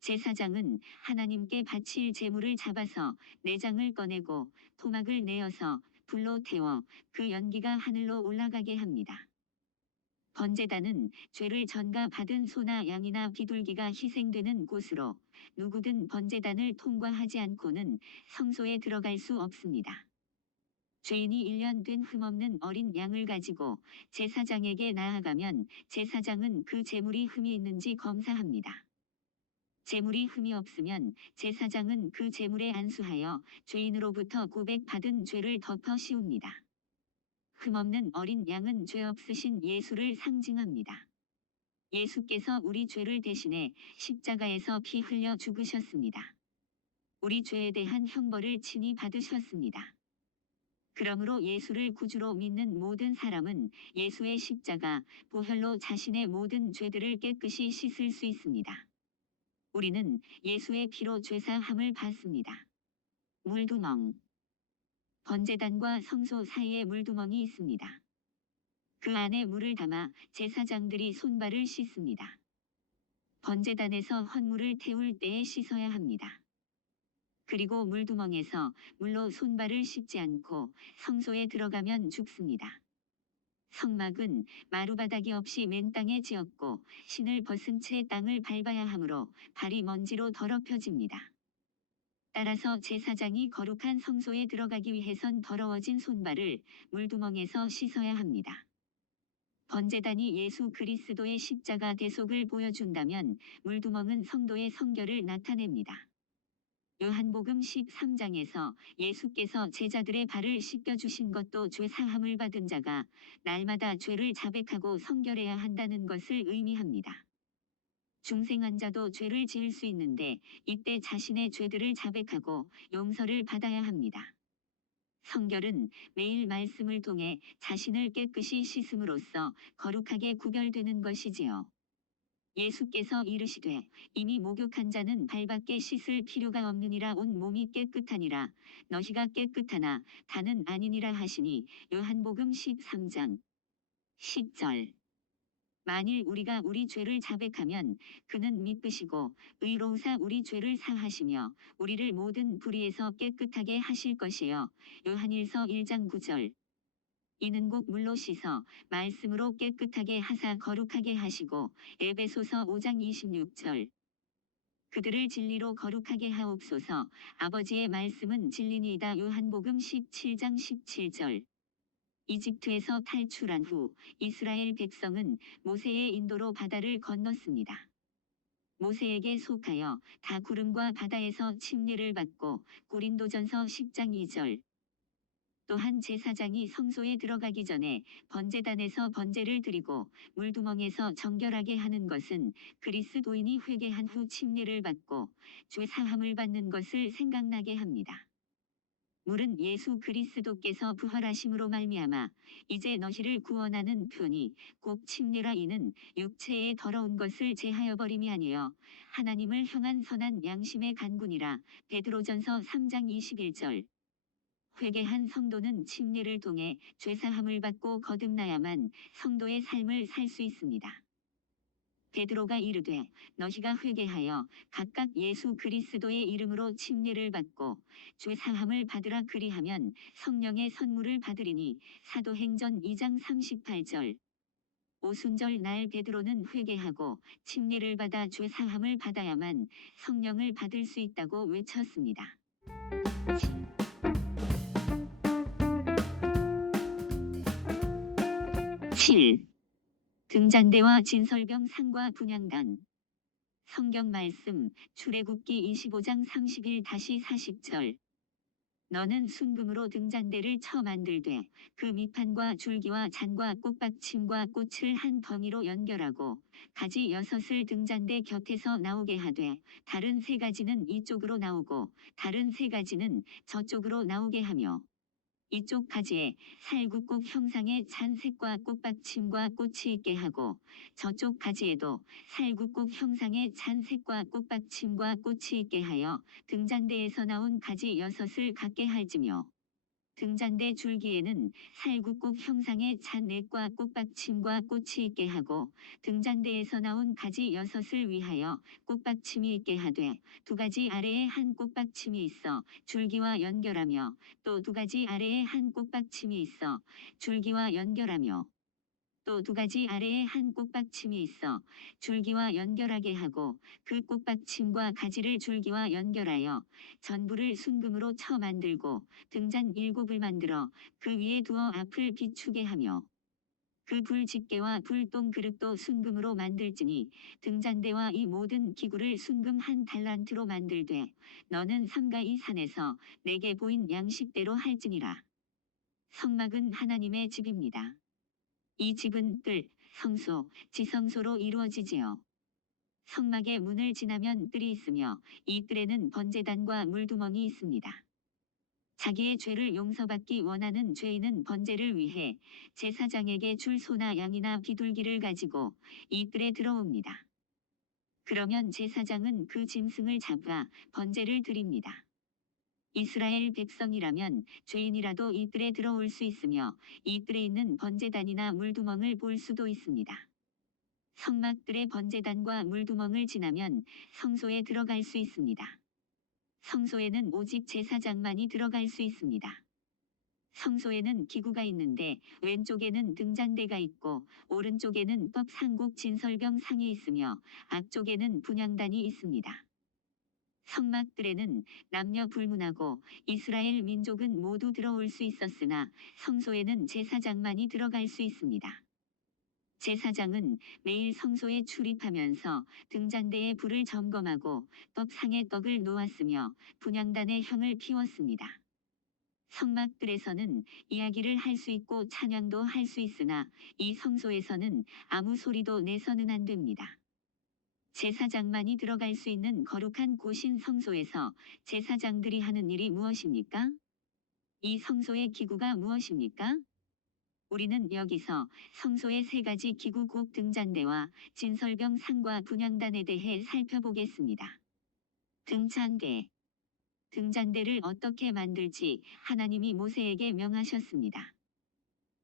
제사장은 하나님께 바칠 제물을 잡아서 내장을 꺼내고 토막을 내어서 불로 태워 그 연기가 하늘로 올라가게 합니다. 번제단은 죄를 전가 받은 소나 양이나 비둘기가 희생되는 곳으로 누구든 번제단을 통과하지 않고는 성소에 들어갈 수 없습니다. 죄인이 1년 된 흠없는 어린 양을 가지고 제사장에게 나아가면 제사장은 그 제물이 흠이 있는지 검사합니다. 제물이 흠이 없으면 제사장은 그 제물에 안수하여 죄인으로부터 고백받은 죄를 덮어 씌웁니다. 흠없는 어린 양은 죄 없으신 예수를 상징합니다. 예수께서 우리 죄를 대신해 십자가에서 피 흘려 죽으셨습니다. 우리 죄에 대한 형벌을 친히 받으셨습니다. 그러므로 예수를 구주로 믿는 모든 사람은 예수의 십자가, 보혈로 자신의 모든 죄들을 깨끗이 씻을 수 있습니다. 우리는 예수의 피로 죄사함을 받습니다. 물두멍. 번제단과 성소 사이에 물두멍이 있습니다. 그 안에 물을 담아 제사장들이 손발을 씻습니다. 번제단에서 헌물을 태울 때에 씻어야 합니다. 그리고 물두멍에서 물로 손발을 씻지 않고 성소에 들어가면 죽습니다. 성막은 마루바닥이 없이 맨 땅에 지었고 신을 벗은 채 땅을 밟아야 하므로 발이 먼지로 더럽혀집니다. 따라서 제사장이 거룩한 성소에 들어가기 위해선 더러워진 손발을 물두멍에서 씻어야 합니다. 번제단이 예수 그리스도의 십자가 대속을 보여준다면 물두멍은 성도의 성결을 나타냅니다. 요한복음 13장에서 예수께서 제자들의 발을 씻겨주신 것도 죄사함을 받은 자가 날마다 죄를 자백하고 성결해야 한다는 것을 의미합니다. 중생한 자도 죄를 지을 수 있는데 이때 자신의 죄들을 자백하고 용서를 받아야 합니다. 성결은 매일 말씀을 통해 자신을 깨끗이 씻음으로써 거룩하게 구별되는 것이지요. 예수께서 이르시되 이미 목욕한 자는 발밖에 씻을 필요가 없느니라 온 몸이 깨끗하니라 너희가 깨끗하나 다는 아니니라 하시니 요한복음 13장 10절. 만일 우리가 우리 죄를 자백하면 그는 믿으시고 의로우사 우리 죄를 사하시며 우리를 모든 불의에서 깨끗하게 하실 것이요 요한일서 1장 9절. 이는 곧 물로 씻어 말씀으로 깨끗하게 하사 거룩하게 하시고 에베소서 5장 26절. 그들을 진리로 거룩하게 하옵소서. 아버지의 말씀은 진리니이다. 요한복음 17장 17절. 이집트에서 탈출한 후 이스라엘 백성은 모세의 인도로 바다를 건넜습니다. 모세에게 속하여 다 구름과 바다에서 침례를 받고 고린도전서 10장 2절. 또한 제사장이 성소에 들어가기 전에 번제단에서 번제를 드리고 물두멍에서 정결하게 하는 것은 그리스도인이 회개한 후 침례를 받고 죄 사함을 받는 것을 생각나게 합니다. 물은 예수 그리스도께서 부활하심으로 말미암아 이제 너희를 구원하는 표니 곧 침례라. 이는 육체의 더러운 것을 제하여 버림이 아니요 하나님을 향한 선한 양심의 간구니라. 베드로전서 3장 21절. 회개한 성도는 침례를 통해 죄사함을 받고 거듭나야만 성도의 삶을 살 수 있습니다. 베드로가 이르되 너희가 회개하여 각각 예수 그리스도의 이름으로 침례를 받고 죄사함을 받으라. 그리하면 성령의 선물을 받으리니. 사도행전 2장 38절. 오순절 날 베드로는 회개하고 침례를 받아 죄사함을 받아야만 성령을 받을 수 있다고 외쳤습니다. 7. 등잔대와 진설병 상과 분향단. 성경 말씀 출애굽기 25장 31-40절. 너는 순금으로 등잔대를 쳐 만들되 그 밑판과 줄기와 잔과 꽃받침과 꽃을 한 덩이로 연결하고 가지 6을 등잔대 곁에서 나오게 하되 다른 3가지는 이쪽으로 나오고 다른 3가지는 저쪽으로 나오게 하며 이쪽 가지에 살구꽃 형상의 잔색과 꽃받침과 꽃이 있게 하고 저쪽 가지에도 살구꽃 형상의 잔색과 꽃받침과 꽃이 있게 하여 등잔대에서 나온 가지 6을 갖게 할지며 등잔대 줄기에는 살구꽃 형상의 잔액과 꽃받침과 꽃이 있게 하고 등잔대에서 나온 가지 6을 위하여 꽃받침이 있게 하되 2가지 아래에 한 꽃받침이 있어 줄기와 연결하며 또 2가지 아래에 한 꽃받침이 있어 줄기와 연결하며 또 2가지 아래에 한 꽃받침이 있어 줄기와 연결하게 하고 그 꽃받침과 가지를 줄기와 연결하여 전부를 순금으로 쳐 만들고 등잔 7을 만들어 그 위에 두어 앞을 비추게 하며 그 불 집게와 불똥 그릇도 순금으로 만들지니 등잔대와 이 모든 기구를 순금 1달란트로 만들되 너는 삼가 이 산에서 내게 보인 양식대로 할지니라. 성막은 하나님의 집입니다. 이 집은 뜰, 성소, 지성소로 이루어지지요. 성막의 문을 지나면 뜰이 있으며 이 뜰에는 번제단과 물두멍이 있습니다. 자기의 죄를 용서받기 원하는 죄인은 번제를 위해 제사장에게 줄 소나 양이나 비둘기를 가지고 이 뜰에 들어옵니다. 그러면 제사장은 그 짐승을 잡아 번제를 드립니다. 이스라엘 백성이라면 죄인이라도 이 뜰에 들어올 수 있으며 이 뜰에 있는 번제단이나 물두멍을 볼 수도 있습니다. 성막뜰의 번제단과 물두멍을 지나면 성소에 들어갈 수 있습니다. 성소에는 오직 제사장만이 들어갈 수 있습니다. 성소에는 기구가 있는데 왼쪽에는 등잔대가 있고 오른쪽에는 떡상국 진설병 상이 있으며 앞쪽에는 분향단이 있습니다. 성막들에는 남녀 불문하고 이스라엘 민족은 모두 들어올 수 있었으나 성소에는 제사장만이 들어갈 수 있습니다. 제사장은 매일 성소에 출입하면서 등잔대의 불을 점검하고 떡상에 떡을 놓았으며 분향단에 향을 피웠습니다. 성막들에서는 이야기를 할 수 있고 찬양도 할 수 있으나 이 성소에서는 아무 소리도 내서는 안 됩니다. 제사장만이 들어갈 수 있는 거룩한 곳인 성소에서 제사장들이 하는 일이 무엇입니까? 이 성소의 기구가 무엇입니까? 우리는 여기서 성소의 세 가지 기구 곧 등잔대와 진설병 상과 분향단에 대해 살펴보겠습니다. 등잔대. 등잔대를 어떻게 만들지 하나님이 모세에게 명하셨습니다.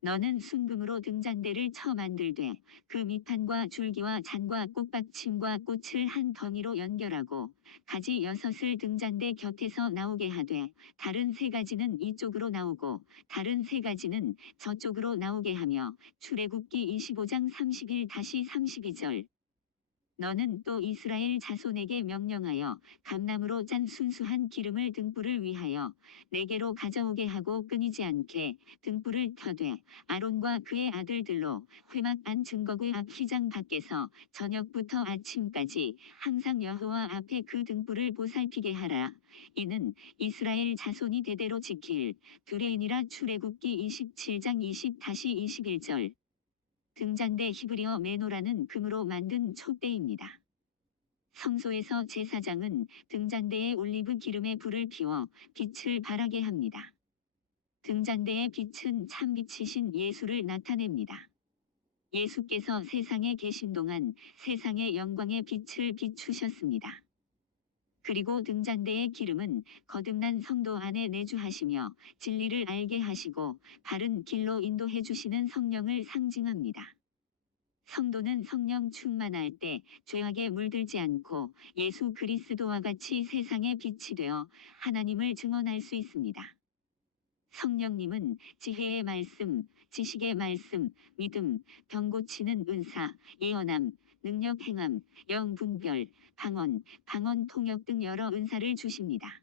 너는 순금으로 등잔대를 쳐 만들되 그 밑판과 줄기와 잔과 꽃받침과 꽃을 한 덩이로 연결하고 가지 6을 등잔대 곁에서 나오게 하되 다른 3가지는 이쪽으로 나오고 다른 3가지는 저쪽으로 나오게 하며 출애굽기 25장 31-32절. 너는 또 이스라엘 자손에게 명령하여 감나무로 짠 순수한 기름을 등불을 위하여 내게로 가져오게 하고 끊이지 않게 등불을 켜되 아론과 그의 아들들로 회막 안 증거구 앞 휘장 밖에서 저녁부터 아침까지 항상 여호와 앞에 그 등불을 보살피게 하라. 이는 이스라엘 자손이 대대로 지킬 규례이니라. 출애굽기 27장 20-21절. 등잔대 히브리어 메노라는 금으로 만든 촛대입니다. 성소에서 제사장은 등잔대에 올리브 기름의 불을 피워 빛을 발하게 합니다. 등잔대의 빛은 참빛이신 예수를 나타냅니다. 예수께서 세상에 계신 동안 세상의 영광의 빛을 비추셨습니다. 그리고 등잔대의 기름은 거듭난 성도 안에 내주하시며 진리를 알게 하시고 바른 길로 인도해 주시는 성령을 상징합니다. 성도는 성령 충만할 때 죄악에 물들지 않고 예수 그리스도와 같이 세상의 빛이 되어 하나님을 증언할 수 있습니다. 성령님은 지혜의 말씀, 지식의 말씀, 믿음, 병 고치는 은사, 예언함, 능력 행함, 영 분별, 방언 통역 등 여러 은사를 주십니다.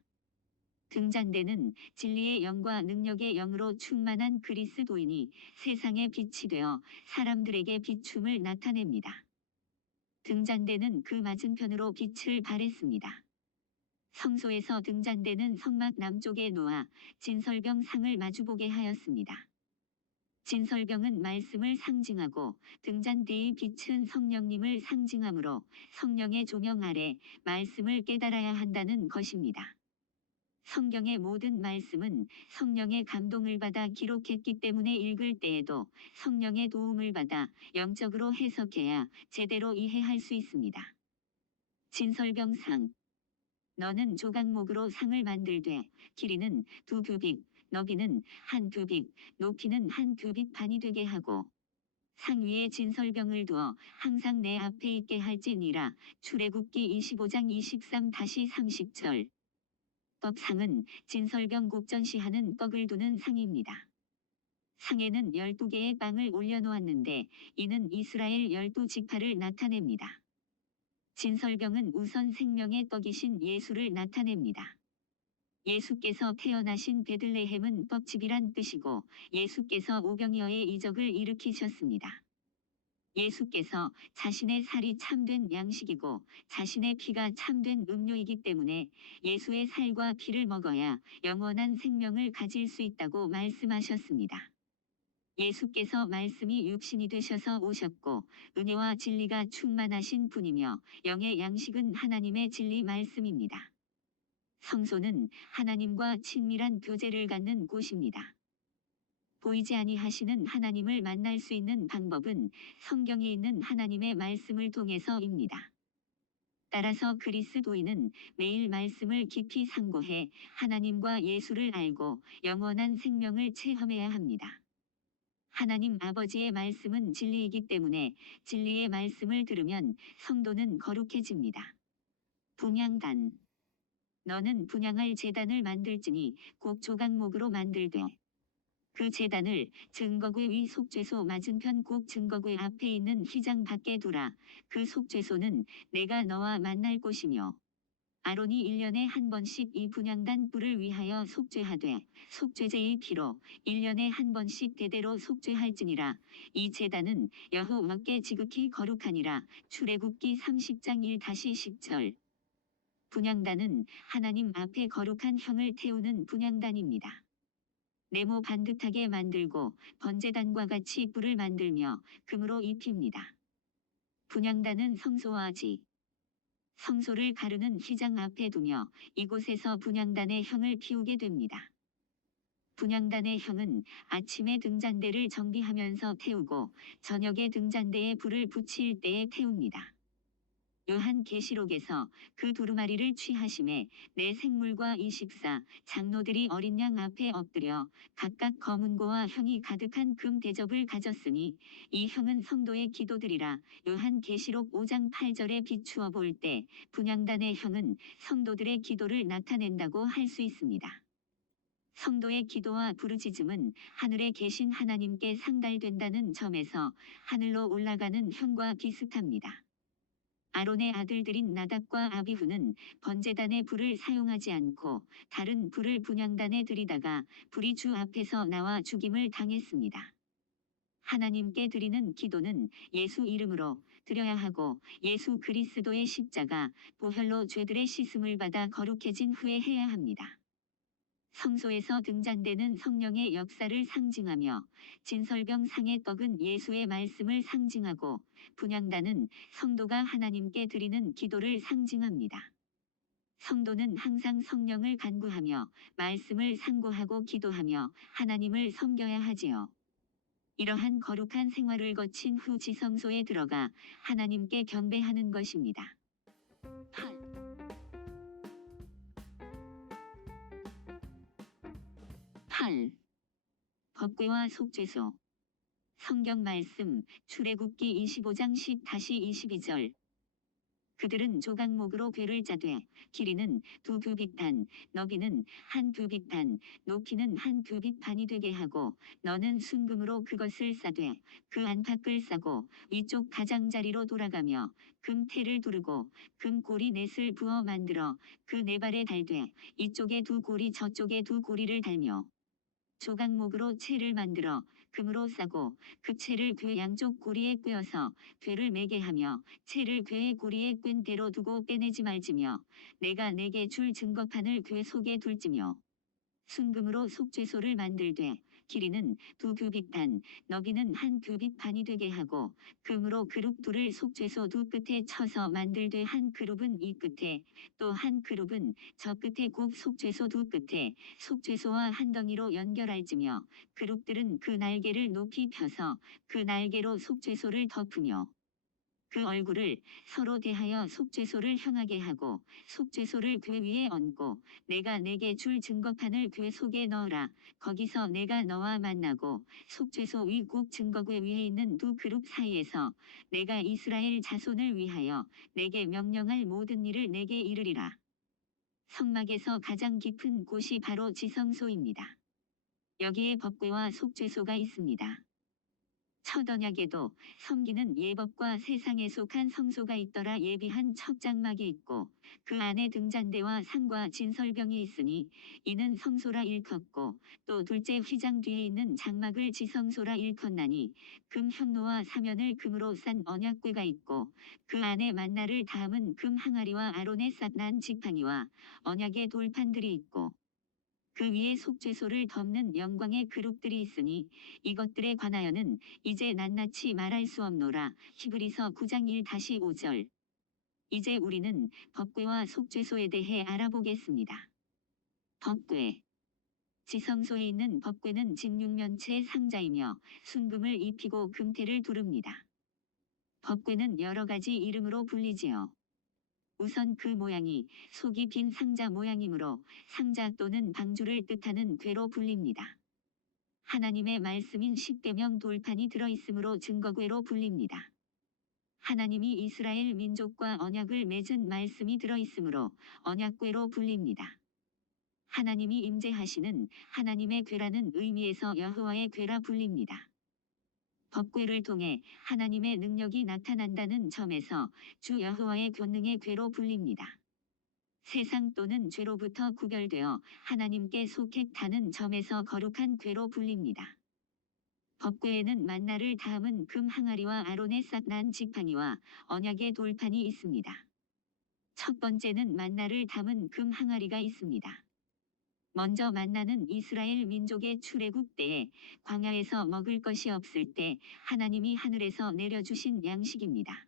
등잔대는 진리의 영과 능력의 영으로 충만한 그리스도인이 세상의 빛이 되어 사람들에게 비춤을 나타냅니다. 등잔대는 그 맞은편으로 빛을 발했습니다. 성소에서 등잔대는 성막 남쪽에 놓아 진설병 상을 마주보게 하였습니다. 진설병은 말씀을 상징하고 등잔대의 빛은 성령님을 상징하므로 성령의 조명 아래 말씀을 깨달아야 한다는 것입니다. 성경의 모든 말씀은 성령의 감동을 받아 기록했기 때문에 읽을 때에도 성령의 도움을 받아 영적으로 해석해야 제대로 이해할 수 있습니다. 진설병상. 너는 조각목으로 상을 만들되 길이는 2규빗, 너비는 1규빗, 높이는 1규빗 반이 되게 하고 상 위에 진설병을 두어 항상 내 앞에 있게 할지니라. 출애굽기 25장 23-30절. 떡상은 진설병 곡전시하는 떡을 두는 상입니다. 상에는 12개의 빵을 올려놓았는데 이는 이스라엘 12지파를 나타냅니다. 진설병은 우선 생명의 떡이신 예수를 나타냅니다. 예수께서 태어나신 베들레헴은 떡집이란 뜻이고 예수께서 오병이어의 이적을 일으키셨습니다. 예수께서 자신의 살이 참된 양식이고 자신의 피가 참된 음료이기 때문에 예수의 살과 피를 먹어야 영원한 생명을 가질 수 있다고 말씀하셨습니다. 예수께서 말씀이 육신이 되셔서 오셨고 은혜와 진리가 충만하신 분이며 영의 양식은 하나님의 진리 말씀입니다. 성소는 하나님과 친밀한 교제를 갖는 곳입니다. 보이지 아니하시는 하나님을 만날 수 있는 방법은 성경에 있는 하나님의 말씀을 통해서입니다. 따라서 그리스도인은 매일 말씀을 깊이 상고해 하나님과 예수를 알고 영원한 생명을 체험해야 합니다. 하나님 아버지의 말씀은 진리이기 때문에 진리의 말씀을 들으면 성도는 거룩해집니다. 분향단. 너는 분향할 제단을 만들지니 곧 조각목으로 만들되 그 제단을 증거궤 위 속죄소 맞은편 곧 증거궤 앞에 있는 휘장 밖에 두라. 그 속죄소는 내가 너와 만날 곳이며 아론이 1년에 한 번씩 이 분향단 뿔을 위하여 속죄하되 속죄제의 피로 1년에 한 번씩 대대로 속죄할지니라. 이 제단은 여호와께 지극히 거룩하니라. 출애굽기 30장 1-10절. 분향단은 하나님 앞에 거룩한 향을 태우는 분향단입니다. 네모 반듯하게 만들고 번제단과 같이 뿔을 만들며 금으로 입힙니다. 분향단은 성소와지 성소를 가르는 휘장 앞에 두며 이곳에서 분향단의 향을 피우게 됩니다. 분향단의 향은 아침에 등잔대를 정비하면서 태우고 저녁에 등잔대에 불을 붙일 때에 태웁니다. 요한계시록에서 그 두루마리를 취하심에 내 생물과 24 장로들이 어린 양 앞에 엎드려 각각 검은고와 향이 가득한 금 대접을 가졌으니 이 향은 성도의 기도들이라. 요한계시록 5장 8절에 비추어 볼 때 분향단의 향은 성도들의 기도를 나타낸다고 할 수 있습니다. 성도의 기도와 부르짖음은 하늘에 계신 하나님께 상달된다는 점에서 하늘로 올라가는 향과 비슷합니다. 아론의 아들들인 나답과 아비후는 번제단의 불을 사용하지 않고 다른 불을 분향단에 들이다가 불이 주 앞에서 나와 죽임을 당했습니다. 하나님께 드리는 기도는 예수 이름으로 드려야 하고 예수 그리스도의 십자가 보혈로 죄들의 씻음을 받아 거룩해진 후에 해야 합니다. 성소에서 등잔대는 성령의 역사를 상징하며 진설병 상의 떡은 예수의 말씀을 상징하고 분향단은 성도가 하나님께 드리는 기도를 상징합니다. 성도는 항상 성령을 간구하며 말씀을 상고하고 기도하며 하나님을 섬겨야 하지요. 이러한 거룩한 생활을 거친 후 지성소에 들어가 하나님께 경배하는 것입니다. 8. 법궤와 속죄소. 성경 말씀 출애굽기 25장 10-22절. 그들은 조각목으로 궤를 짜되 길이는 2규빗반, 너비는 1규빗반, 높이는 1규빗반이 되게 하고 너는 순금으로 그것을 싸되 그 안팎을 싸고 위쪽 가장자리로 돌아가며 금테를 두르고 금고리 넷을 부어 만들어 그 네 발에 달되 이쪽에 2고리 저쪽에 2고리를 달며 조각목으로 채를 만들어 금으로 싸고 그 채를 궤 양쪽 고리에 꿰어서 궤를 매게 하며 채를 궤의 고리에 꿰인 대로 두고 빼내지 말지며 내가 내게 줄 증거판을 궤 속에 둘지며 순금으로 속죄소를 만들되 길이는 2규빗반, 너비는 1규빗반이 되게 하고 금으로 그룹 둘을 속죄소 두 끝에 쳐서 만들되 한 그룹은 이 끝에 또 한 그룹은 저 끝에 곧 속죄소 두 끝에 속죄소와 한 덩이로 연결할지며 그룹들은 그 날개를 높이 펴서 그 날개로 속죄소를 덮으며 그 얼굴을 서로 대하여 속죄소를 향하게 하고 속죄소를 궤 위에 얹고 내가 내게 줄 증거판을 궤 속에 넣어라. 거기서 내가 너와 만나고 속죄소 위 꼭 증거궤 위에 있는 두 그룹 사이에서 내가 이스라엘 자손을 위하여 내게 명령할 모든 일을 내게 이르리라. 성막에서 가장 깊은 곳이 바로 지성소입니다. 여기에 법궤와 속죄소가 있습니다. 첫 언약에도 섬기는 예법과 세상에 속한 성소가 있더라. 예비한 첫 장막이 있고 그 안에 등잔대와 상과 진설병이 있으니 이는 성소라 일컫고 또 둘째 휘장 뒤에 있는 장막을 지성소라 일컫나니 금 현노와 사면을 금으로 싼 언약궤가 있고 그 안에 만나를 담은 금 항아리와 아론의 싹난 지팡이와 언약의 돌판들이 있고 그 위에 속죄소를 덮는 영광의 그룹들이 있으니 이것들에 관하여는 이제 낱낱이 말할 수 없노라. 히브리서 9장 1-5절. 이제 우리는 법궤와 속죄소에 대해 알아보겠습니다. 법궤. 지성소에 있는 법궤는 진육면체의 상자이며 순금을 입히고 금태를 두릅니다. 법궤는 여러 가지 이름으로 불리지요. 우선 그 모양이 속이 빈 상자 모양이므로 상자 또는 방주를 뜻하는 궤로 불립니다. 하나님의 말씀인 십계명 돌판이 들어있으므로 증거궤로 불립니다. 하나님이 이스라엘 민족과 언약을 맺은 말씀이 들어있으므로 언약궤로 불립니다. 하나님이 임재하시는 하나님의 궤라는 의미에서 여호와의 궤라 불립니다. 법궤를 통해 하나님의 능력이 나타난다는 점에서 주 여호와의 권능의 궤로 불립니다. 세상 또는 죄로부터 구별되어 하나님께 속했다는 점에서 거룩한 궤로 불립니다. 법궤에는 만나를 담은 금 항아리와 아론의 싹난 지팡이와 언약의 돌판이 있습니다. 첫 번째는 만나를 담은 금 항아리가 있습니다. 먼저 만나는 이스라엘 민족의 출애굽 때에 광야에서 먹을 것이 없을 때 하나님이 하늘에서 내려주신 양식입니다.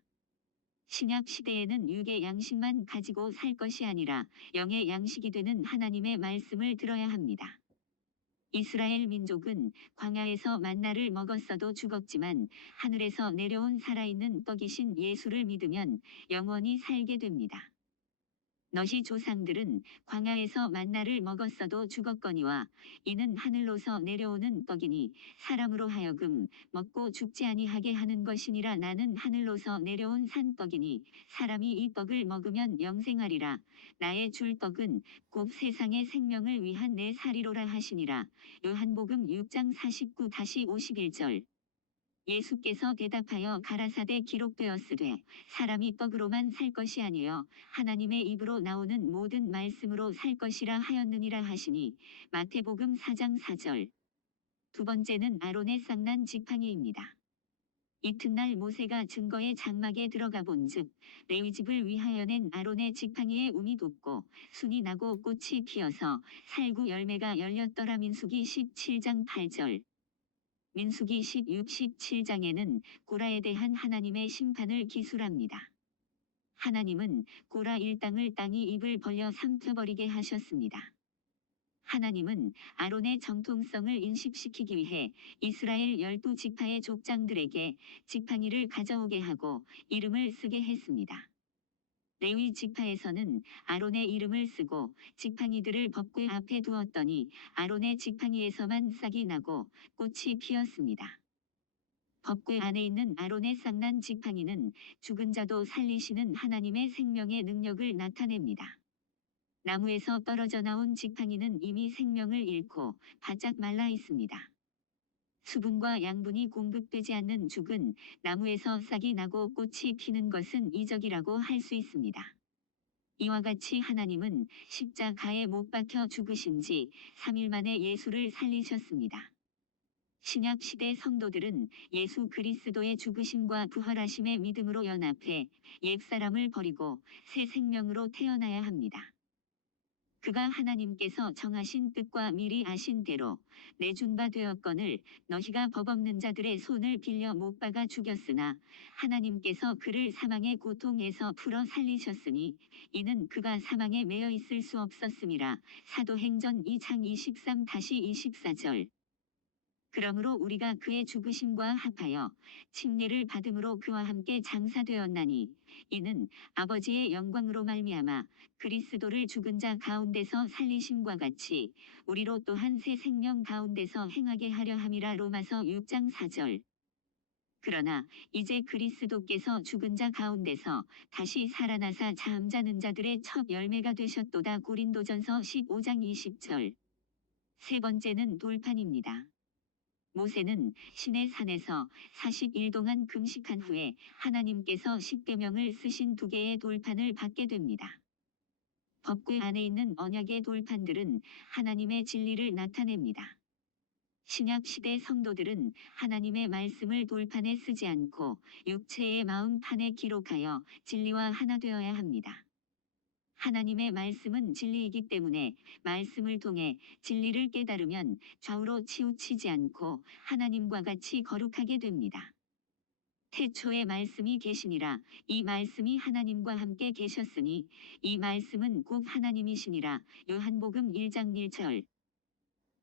신약 시대에는 육의 양식만 가지고 살 것이 아니라 영의 양식이 되는 하나님의 말씀을 들어야 합니다. 이스라엘 민족은 광야에서 만나를 먹었어도 죽었지만 하늘에서 내려온 살아있는 떡이신 예수를 믿으면 영원히 살게 됩니다. 너희 조상들은 광야에서 만나를 먹었어도 죽었거니와 이는 하늘로서 내려오는 떡이니 사람으로 하여금 먹고 죽지 아니하게 하는 것이니라. 나는 하늘로서 내려온 산떡이니 사람이 이 떡을 먹으면 영생하리라. 나의 줄 떡은 곧 세상의 생명을 위한 내 살이로라 하시니라. 요한복음 6장 49-51절. 예수께서 대답하여 가라사대 기록되었으되 사람이 떡으로만 살 것이 아니요 하나님의 입으로 나오는 모든 말씀으로 살 것이라 하였느니라 하시니 마태복음 4장 4절. 두 번째는 아론의 쌍난 지팡이입니다. 이튿날 모세가 증거의 장막에 들어가 본즉 레위집을 위하여 낸 아론의 지팡이에 움이 돋고 순이 나고 꽃이 피어서 살구 열매가 열렸더라. 민수기 17장 8절. 민수기 16, 17장에는 고라에 대한 하나님의 심판을 기술합니다. 하나님은 고라 일당을 땅이 입을 벌려 삼켜버리게 하셨습니다. 하나님은 아론의 정통성을 인식시키기 위해 이스라엘 12지파의 족장들에게 지팡이를 가져오게 하고 이름을 쓰게 했습니다. 레위 지파에서는 아론의 이름을 쓰고 지팡이들을 법궤 앞에 두었더니 아론의 지팡이에서만 싹이 나고 꽃이 피었습니다. 법궤 안에 있는 아론의 쌍난 지팡이는 죽은 자도 살리시는 하나님의 생명의 능력을 나타냅니다. 나무에서 떨어져 나온 지팡이는 이미 생명을 잃고 바짝 말라 있습니다. 수분과 양분이 공급되지 않는 죽은 나무에서 싹이 나고 꽃이 피는 것은 이적이라고 할 수 있습니다. 이와 같이 하나님은 십자가에 못 박혀 죽으신 지 3일 만에 예수를 살리셨습니다. 신약 시대 성도들은 예수 그리스도의 죽으심과 부활하심의 믿음으로 연합해 옛사람을 버리고 새 생명으로 태어나야 합니다. 그가 하나님께서 정하신 뜻과 미리 아신 대로 내준 바 되었거늘 너희가 법 없는 자들의 손을 빌려 못 박아 죽였으나 하나님께서 그를 사망의 고통에서 풀어 살리셨으니 이는 그가 사망에 매여 있을 수 없었음이라. 사도행전 2장 23-24절. 그러므로 우리가 그의 죽으심과 합하여 침례를 받음으로 그와 함께 장사되었나니 이는 아버지의 영광으로 말미암아 그리스도를 죽은 자 가운데서 살리심과 같이 우리로 또한 새 생명 가운데서 행하게 하려 함이라. 로마서 6장 4절. 그러나 이제 그리스도께서 죽은 자 가운데서 다시 살아나사 잠자는 자들의 첫 열매가 되셨도다. 고린도전서 15장 20절. 세 번째는 돌판입니다. 모세는 시내 산에서 40일 동안 금식한 후에 하나님께서 십계명을 쓰신 2개의 돌판을 받게 됩니다. 법궤 안에 있는 언약의 돌판들은 하나님의 진리를 나타냅니다. 신약 시대 성도들은 하나님의 말씀을 돌판에 쓰지 않고 육체의 마음판에 기록하여 진리와 하나 되어야 합니다. 하나님의 말씀은 진리이기 때문에 말씀을 통해 진리를 깨달으면 좌우로 치우치지 않고 하나님과 같이 거룩하게 됩니다. 태초에 말씀이 계시니라. 이 말씀이 하나님과 함께 계셨으니 이 말씀은 곧 하나님이시니라. 요한복음 1장 1절.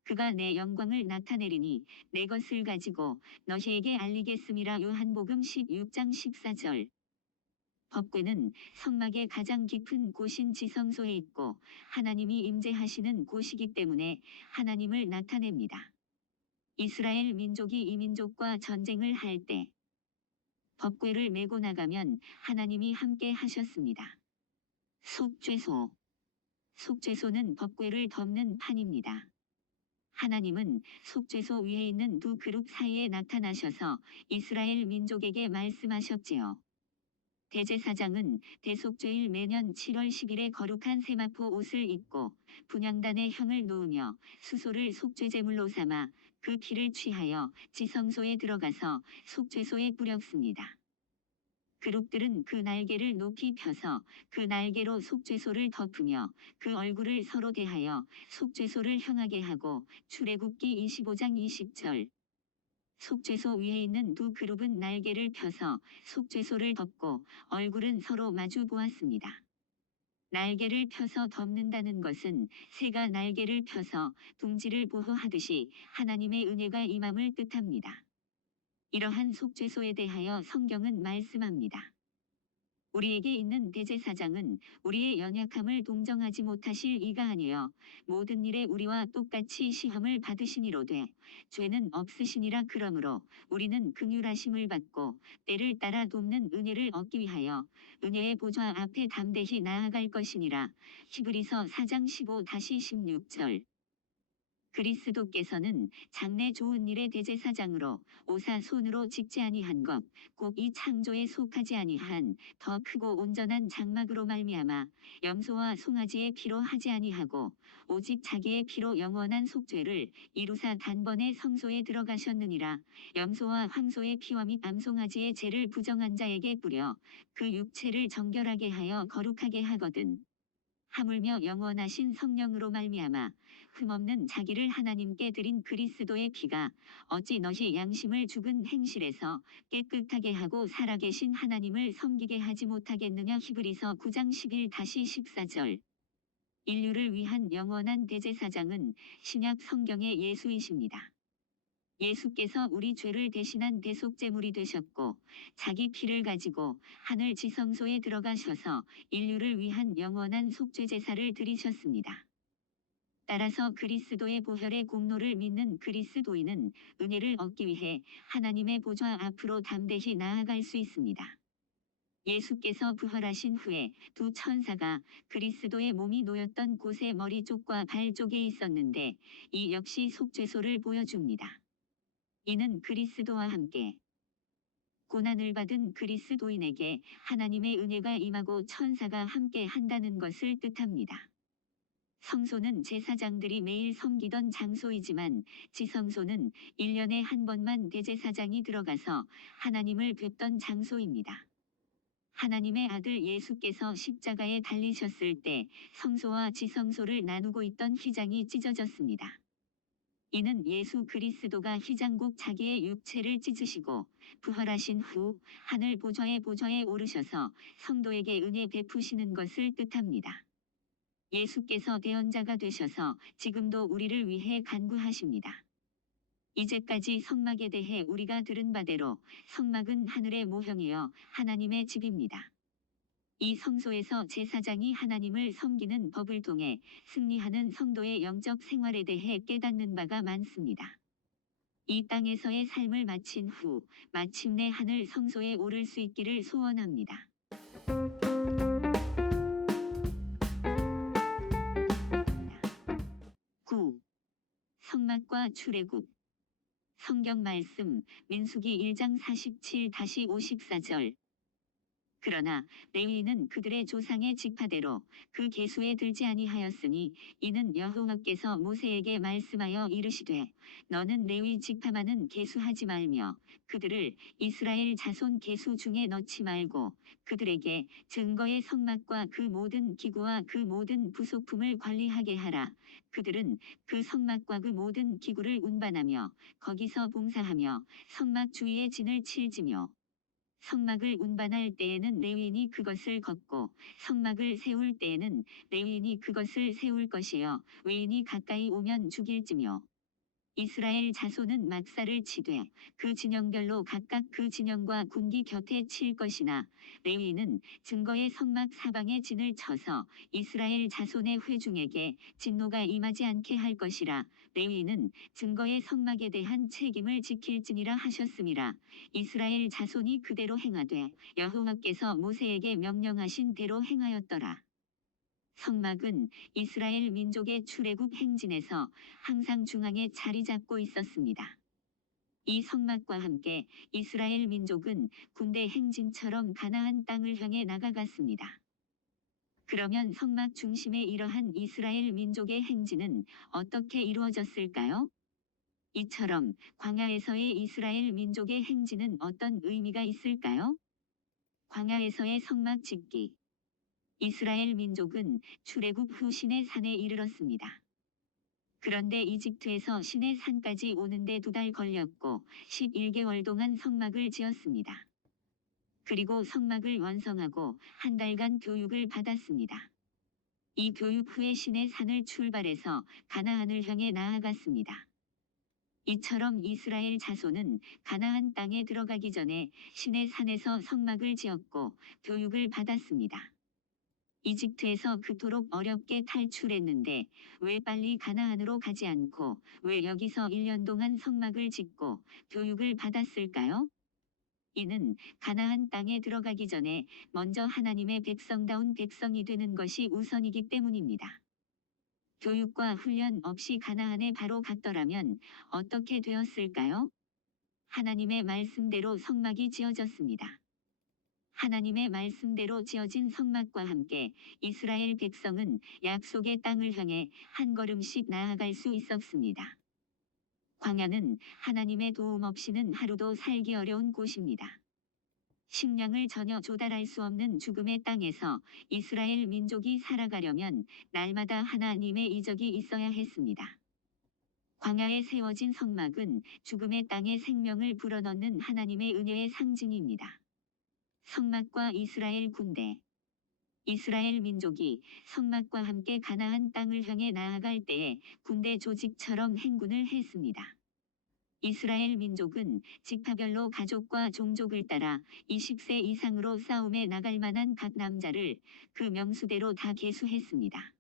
그가 내 영광을 나타내리니 내 것을 가지고 너희에게 알리겠음이라. 요한복음 16장 14절. 법궤는 성막의 가장 깊은 곳인 지성소에 있고 하나님이 임재하시는 곳이기 때문에 하나님을 나타냅니다. 이스라엘 민족이 이민족과 전쟁을 할 때 법궤를 메고 나가면 하나님이 함께 하셨습니다. 속죄소. 속죄소는 법궤를 덮는 판입니다. 하나님은 속죄소 위에 있는 두 그룹 사이에 나타나셔서 이스라엘 민족에게 말씀하셨지요. 대제사장은 대속죄일 매년 7월 10일에 거룩한 세마포 옷을 입고 분향단에 향을 놓으며 수소를 속죄제물로 삼아 그 피를 취하여 지성소에 들어가서 속죄소에 뿌렸습니다. 그룹들은 그 날개를 높이 펴서 그 날개로 속죄소를 덮으며 그 얼굴을 서로 대하여 속죄소를 향하게 하고 출애굽기 25장 20절. 속죄소 위에 있는 두 그룹은 날개를 펴서 속죄소를 덮고 얼굴은 서로 마주 보았습니다. 날개를 펴서 덮는다는 것은 새가 날개를 펴서 둥지를 보호하듯이 하나님의 은혜가 임함을 뜻합니다. 이러한 속죄소에 대하여 성경은 말씀합니다. 우리에게 있는 대제사장은 우리의 연약함을 동정하지 못하실 이가 아니여 모든 일에 우리와 똑같이 시험을 받으시니로되 죄는 없으시니라. 그러므로 우리는 긍휼하심을 받고 때를 따라 돕는 은혜를 얻기 위하여 은혜의 보좌 앞에 담대히 나아갈 것이니라. 히브리서 4장 15-16절. 그리스도께서는 장래 좋은 일의 대제사장으로 오사 손으로 짓지 아니한 것 곧 이 창조에 속하지 아니한 더 크고 온전한 장막으로 말미암아 염소와 송아지의 피로 하지 아니하고 오직 자기의 피로 영원한 속죄를 이루사 단번에 성소에 들어가셨느니라. 염소와 황소의 피와 및 암송아지의 죄를 부정한 자에게 뿌려 그 육체를 정결하게 하여 거룩하게 하거든. 하물며 영원하신 성령으로 말미암아 흠없는 자기를 하나님께 드린 그리스도의 피가 어찌 너희 양심을 죽은 행실에서 깨끗하게 하고 살아계신 하나님을 섬기게 하지 못하겠느냐. 히브리서 9장 11-14절. 인류를 위한 영원한 대제사장은 신약 성경의 예수이십니다. 예수께서 우리 죄를 대신한 대속제물이 되셨고 자기 피를 가지고 하늘 지성소에 들어가셔서 인류를 위한 영원한 속죄제사를 드리셨습니다. 따라서 그리스도의 보혈의 공로를 믿는 그리스도인은 은혜를 얻기 위해 하나님의 보좌 앞으로 담대히 나아갈 수 있습니다. 예수께서 부활하신 후에 두 천사가 그리스도의 몸이 놓였던 곳의 머리 쪽과 발 쪽에 있었는데 이 역시 속죄소를 보여줍니다. 이는 그리스도와 함께 고난을 받은 그리스도인에게 하나님의 은혜가 임하고 천사가 함께 한다는 것을 뜻합니다. 성소는 제사장들이 매일 섬기던 장소이지만 지성소는 1년에 한 번만 대제사장이 들어가서 하나님을 뵙던 장소입니다. 하나님의 아들 예수께서 십자가에 달리셨을 때 성소와 지성소를 나누고 있던 휘장이 찢어졌습니다. 이는 예수 그리스도가 휘장국 자기의 육체를 찢으시고 부활하신 후 하늘 보좌에 오르셔서 성도에게 은혜 베푸시는 것을 뜻합니다. 예수께서 대언자가 되셔서 지금도 우리를 위해 간구하십니다. 이제까지 성막에 대해 우리가 들은 바대로 성막은 하늘의 모형이여 하나님의 집입니다. 이 성소에서 제사장이 하나님을 섬기는 법을 통해 승리하는 성도의 영적 생활에 대해 깨닫는 바가 많습니다. 이 땅에서의 삶을 마친 후 마침내 하늘 성소에 오를 수 있기를 소원합니다. 9. 성막과 출애굽. 성경 말씀 민수기 1장 47-54절. 그러나 레위인은 그들의 조상의 직파대로 그 계수에 들지 아니하였으니 이는 여호와께서 모세에게 말씀하여 이르시되 너는 레위 직파만은 계수하지 말며 그들을 이스라엘 자손 계수 중에 넣지 말고 그들에게 증거의 성막과 그 모든 기구와 그 모든 부속품을 관리하게 하라. 그들은 그 성막과 그 모든 기구를 운반하며 거기서 봉사하며 성막 주위에 진을 칠지며 성막을 운반할 때에는 레위인이 그것을 걷고 성막을 세울 때에는 레위인이 그것을 세울 것이요 외인이 가까이 오면 죽일지며 이스라엘 자손은 막사를 치되 그 진영별로 각각 그 진영과 군기 곁에 칠 것이나 레위인은 증거의 성막 사방에 진을 쳐서 이스라엘 자손의 회중에게 진노가 임하지 않게 할 것이라. 레위인은 증거의 성막에 대한 책임을 지킬지니라 하셨음이라. 이스라엘 자손이 그대로 행하되 여호와께서 모세에게 명령하신 대로 행하였더라. 성막은 이스라엘 민족의 출애굽 행진에서 항상 중앙에 자리 잡고 있었습니다. 이 성막과 함께 이스라엘 민족은 군대 행진처럼 가나안 땅을 향해 나아갔습니다. 그러면 성막 중심의 이러한 이스라엘 민족의 행진은 어떻게 이루어졌을까요? 이처럼 광야에서의 이스라엘 민족의 행진은 어떤 의미가 있을까요? 광야에서의 성막 짓기. 이스라엘 민족은 출애굽 후 시내산에 이르렀습니다. 그런데 이집트에서 시내산까지 오는데 2달 걸렸고 11개월 동안 성막을 지었습니다. 그리고 성막을 완성하고 1달간 교육을 받았습니다. 이 교육 후에 시내산을 출발해서 가나안을 향해 나아갔습니다. 이처럼 이스라엘 자손은 가나안 땅에 들어가기 전에 시내산에서 성막을 지었고 교육을 받았습니다. 이집트에서 그토록 어렵게 탈출했는데 왜 빨리 가나안으로 가지 않고 왜 여기서 1년 동안 성막을 짓고 교육을 받았을까요? 이는 가나안 땅에 들어가기 전에 먼저 하나님의 백성다운 백성이 되는 것이 우선이기 때문입니다. 교육과 훈련 없이 가나안에 바로 갔더라면 어떻게 되었을까요? 하나님의 말씀대로 성막이 지어졌습니다. 하나님의 말씀대로 지어진 성막과 함께 이스라엘 백성은 약속의 땅을 향해 한 걸음씩 나아갈 수 있었습니다. 광야는 하나님의 도움 없이는 하루도 살기 어려운 곳입니다. 식량을 전혀 조달할 수 없는 죽음의 땅에서 이스라엘 민족이 살아가려면 날마다 하나님의 이적이 있어야 했습니다. 광야에 세워진 성막은 죽음의 땅에 생명을 불어넣는 하나님의 은혜의 상징입니다. 성막과 이스라엘 군대. 이스라엘 민족이 성막과 함께 가나안 땅을 향해 나아갈 때에 군대 조직처럼 행군을 했습니다. 이스라엘 민족은 지파별로 가족과 종족을 따라 20세 이상으로 싸움에 나갈 만한 각 남자를 그 명수대로 다 계수했습니다.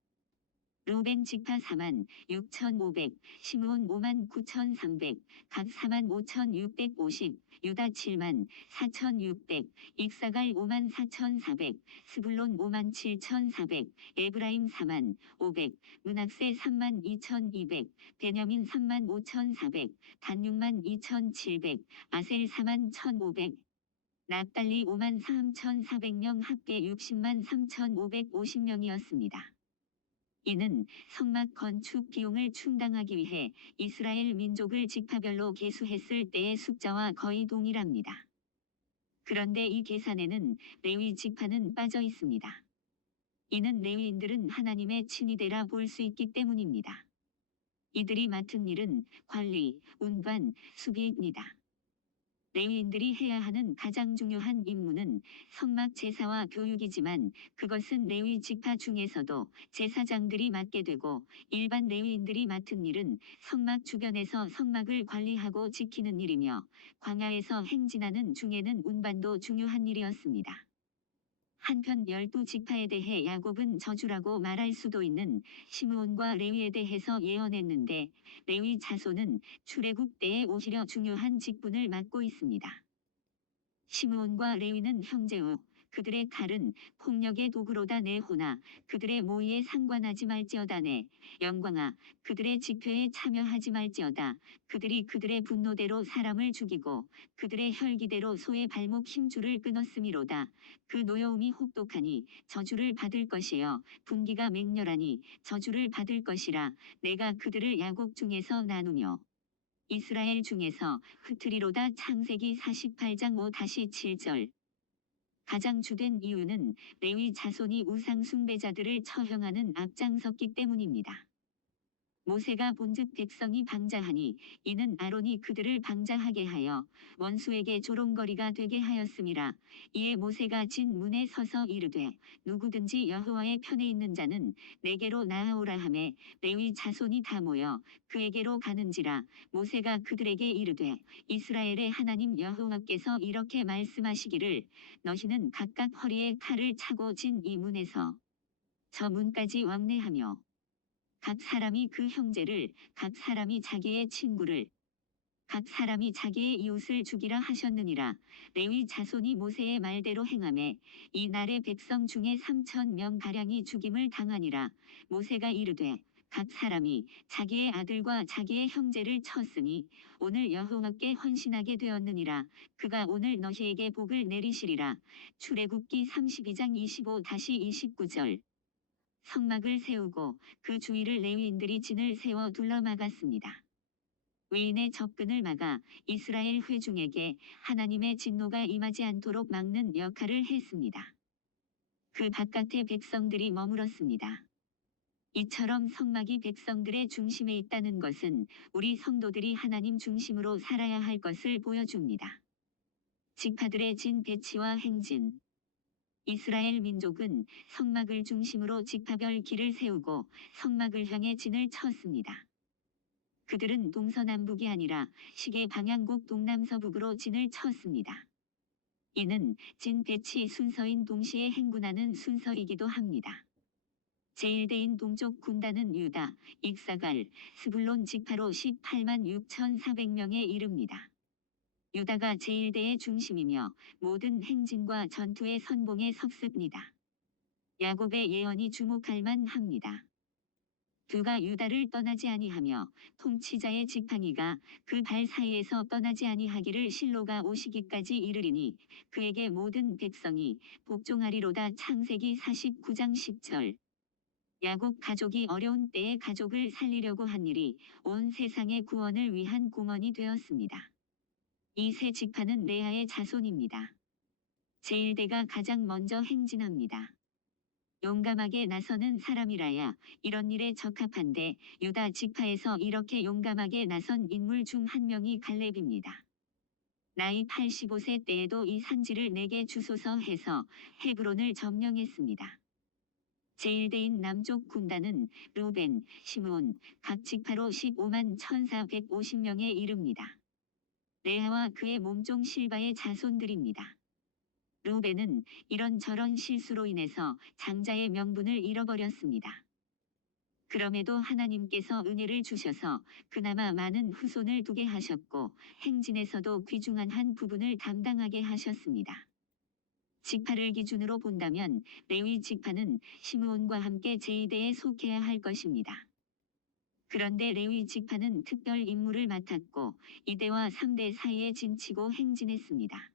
루벤 지파 46,500, 시므온 59,300, 각 45,650, 유다 74,600, 익사갈 54,400, 스불론 57,400, 에브라임 45,500, 문학세 32,200, 베냐민 35,400, 단 62,700, 아셀 41,500, 납달리 53,400명 합계 603,550명이었습니다. 이는 성막 건축 비용을 충당하기 위해 이스라엘 민족을 지파별로 계수했을 때의 숫자와 거의 동일합니다. 그런데 이 계산에는 레위 지파는 빠져 있습니다. 이는 레위인들은 하나님의 친위대라 볼 수 있기 때문입니다. 이들이 맡은 일은 관리, 운반, 수비입니다. 레위인들이 해야 하는 가장 중요한 임무는 성막 제사와 교육이지만 그것은 레위 지파 중에서도 제사장들이 맡게 되고 일반 레위인들이 맡은 일은 성막 주변에서 성막을 관리하고 지키는 일이며 광야에서 행진하는 중에는 운반도 중요한 일이었습니다. 한편 12지파에 대해 야곱은 저주라고 말할 수도 있는 시므온과 레위에 대해서 예언했는데 레위 자손은 출애굽 때에 오히려 중요한 직분을 맡고 있습니다. 시므온과 레위는 형제요. 그들의 칼은 폭력의 도구로다 내호나 그들의 모의에 상관하지 말지어다 내 영광아 그들의 집회에 참여하지 말지어다. 그들이 그들의 분노대로 사람을 죽이고 그들의 혈기대로 소의 발목 힘줄을 끊었음이로다. 그 노여움이 혹독하니 저주를 받을 것이요 분기가 맹렬하니 저주를 받을 것이라. 내가 그들을 야곱 중에서 나누며 이스라엘 중에서 흩트리로다. 창세기 48장 5-7절. 가장 주된 이유는 레위 자손이 우상 숭배자들을 처형하는 앞장섰기 때문입니다. 모세가 본즉 백성이 방자하니 이는 아론이 그들을 방자하게 하여 원수에게 조롱거리가 되게 하였음이라. 이에 모세가 진 문에 서서 이르되 누구든지 여호와의 편에 있는 자는 내게로 나아오라 하매 레위 자손이 다 모여 그에게로 가는지라. 모세가 그들에게 이르되 이스라엘의 하나님 여호와께서 이렇게 말씀하시기를 너희는 각각 허리에 칼을 차고 진 이 문에서 저 문까지 왕래하며 각 사람이 그 형제를, 각 사람이 자기의 친구를, 각 사람이 자기의 이웃을 죽이라 하셨느니라. 레위 자손이 모세의 말대로 행하매 이 날의 백성 중에 3,000명 가량이 죽임을 당하니라. 모세가 이르되 각 사람이 자기의 아들과 자기의 형제를 쳤으니 오늘 여호와께 헌신하게 되었느니라. 그가 오늘 너희에게 복을 내리시리라. 출애굽기 32장 25-29절. 성막을 세우고 그 주위를 레위인들이 진을 세워 둘러막았습니다. 외인의 접근을 막아 이스라엘 회중에게 하나님의 진노가 임하지 않도록 막는 역할을 했습니다. 그 바깥에 백성들이 머물었습니다. 이처럼 성막이 백성들의 중심에 있다는 것은 우리 성도들이 하나님 중심으로 살아야 할 것을 보여줍니다. 지파들의 진 배치와 행진. 이스라엘 민족은 성막을 중심으로 지파별 길을 세우고 성막을 향해 진을 쳤습니다. 그들은 동서남북이 아니라 시계 방향국 동남서북으로 진을 쳤습니다. 이는 진 배치 순서인 동시에 행군하는 순서이기도 합니다. 제1대인 동쪽 군단은 유다, 익사갈, 스불론 지파로 18만 6,400명에 이릅니다. 유다가 제1대의 중심이며 모든 행진과 전투의 선봉에 섰습니다. 야곱의 예언이 주목할 만합니다. 그가 유다를 떠나지 아니하며 통치자의 지팡이가 그 발 사이에서 떠나지 아니하기를 실로가 오시기까지 이르리니 그에게 모든 백성이 복종하리로다. 창세기 49장 10절. 야곱 가족이 어려운 때에 가족을 살리려고 한 일이 온 세상의 구원을 위한 공헌이 되었습니다. 이 세 지파는 레아의 자손입니다. 제1대가 가장 먼저 행진합니다. 용감하게 나서는 사람이라야 이런 일에 적합한데 유다 지파에서 이렇게 용감하게 나선 인물 중 한 명이 갈렙입니다. 나이 85세 때에도 이 산지를 내게 주소서 해서 헤브론을 점령했습니다. 제1대인 남쪽 군단은 루벤, 시므온, 각 지파로 15만 1,450명에 이릅니다. 레아와 그의 몸종 실바의 자손들입니다. 루벤은 이런저런 실수로 인해서 장자의 명분을 잃어버렸습니다. 그럼에도 하나님께서 은혜를 주셔서 그나마 많은 후손을 두게 하셨고 행진에서도 귀중한 한 부분을 담당하게 하셨습니다. 지파를 기준으로 본다면 레위 지파는 시므온과 함께 제2대에 속해야 할 것입니다. 그런데 레위 지파는 특별 임무를 맡았고 2대와 3대 사이에 진치고 행진했습니다.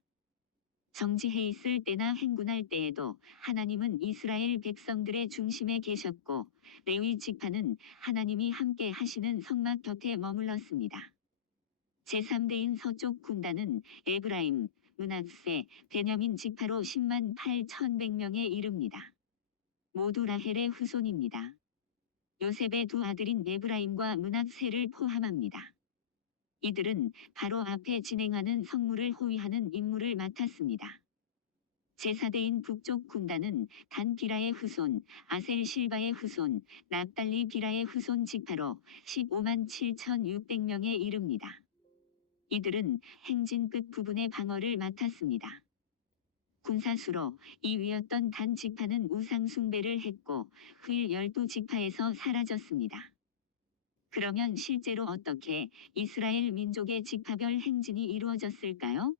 정지해 있을 때나 행군할 때에도 하나님은 이스라엘 백성들의 중심에 계셨고 레위 지파는 하나님이 함께 하시는 성막 곁에 머물렀습니다. 제3대인 서쪽 군단은 에브라임, 므낫세, 베냐민 지파로 10만 8,100명에 이릅니다. 모두 라헬의 후손입니다. 요셉의 두 아들인 에브라임과 므낫세를 포함합니다. 이들은 바로 앞에 진행하는 성물을 호위하는 임무를 맡았습니다. 제4대인 북쪽 군단은 단 비라의 후손, 아셀 실바의 후손, 납달리 비라의 후손 지파로 15만 7,600명에 이릅니다. 이들은 행진 끝 부분의 방어를 맡았습니다. 군사수로 2위였던 단 지파는 우상 숭배를 했고 후일 12지파에서 사라졌습니다. 그러면 실제로 어떻게 이스라엘 민족의 지파별 행진이 이루어졌을까요?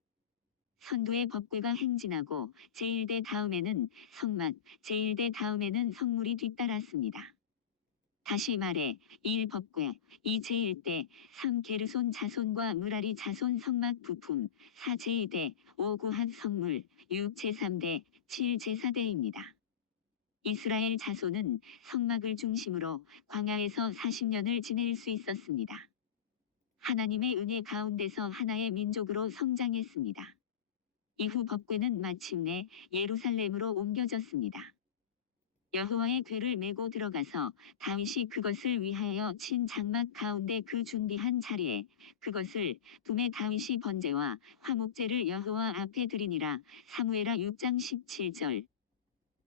선두의 법궤가 행진하고 제1대 다음에는 성막, 제1대 다음에는 성물이 뒤따랐습니다. 다시 말해 1 법궤, 2 제1대, 3 게르손 자손과 무라리 자손 성막 부품, 4 제2대, 5 고핫 성물, 6 제3대, 7 제4대입니다. 이스라엘 자손은 성막을 중심으로 광야에서 40년을 지낼 수 있었습니다. 하나님의 은혜 가운데서 하나의 민족으로 성장했습니다. 이후 법궤는 마침내 예루살렘으로 옮겨졌습니다. 여호와의 궤를 메고 들어가서 다윗이 그것을 위하여 친 장막 가운데 그 준비한 자리에 그것을 두매 다윗이 번제와 화목제를 여호와 앞에 드리니라. 사무엘하 6장 17절.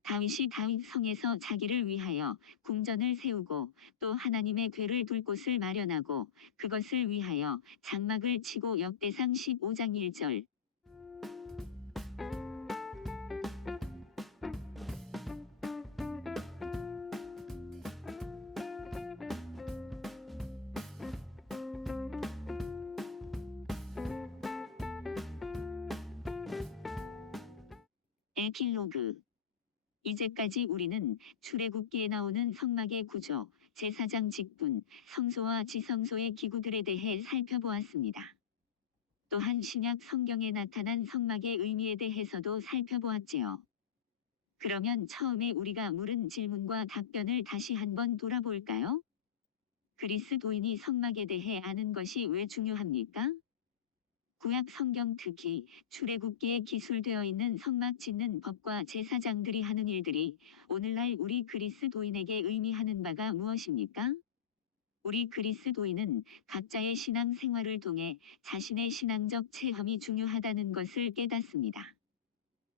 다윗이 다윗 성에서 자기를 위하여 궁전을 세우고 또 하나님의 궤를 둘 곳을 마련하고 그것을 위하여 장막을 치고 역대상 15장 1절. 에필로그. 이제까지 우리는 출애굽기에 나오는 성막의 구조, 제사장 직분, 성소와 지성소의 기구들에 대해 살펴보았습니다. 또한 신약 성경에 나타난 성막의 의미에 대해서도 살펴보았지요. 그러면 처음에 우리가 물은 질문과 답변을 다시 한번 돌아볼까요? 그리스도인이 성막에 대해 아는 것이 왜 중요합니까? 구약 성경 특히 출애굽기에 기술되어 있는 성막 짓는 법과 제사장들이 하는 일들이 오늘날 우리 그리스도인에게 의미하는 바가 무엇입니까? 우리 그리스도인은 각자의 신앙 생활을 통해 자신의 신앙적 체험이 중요하다는 것을 깨닫습니다.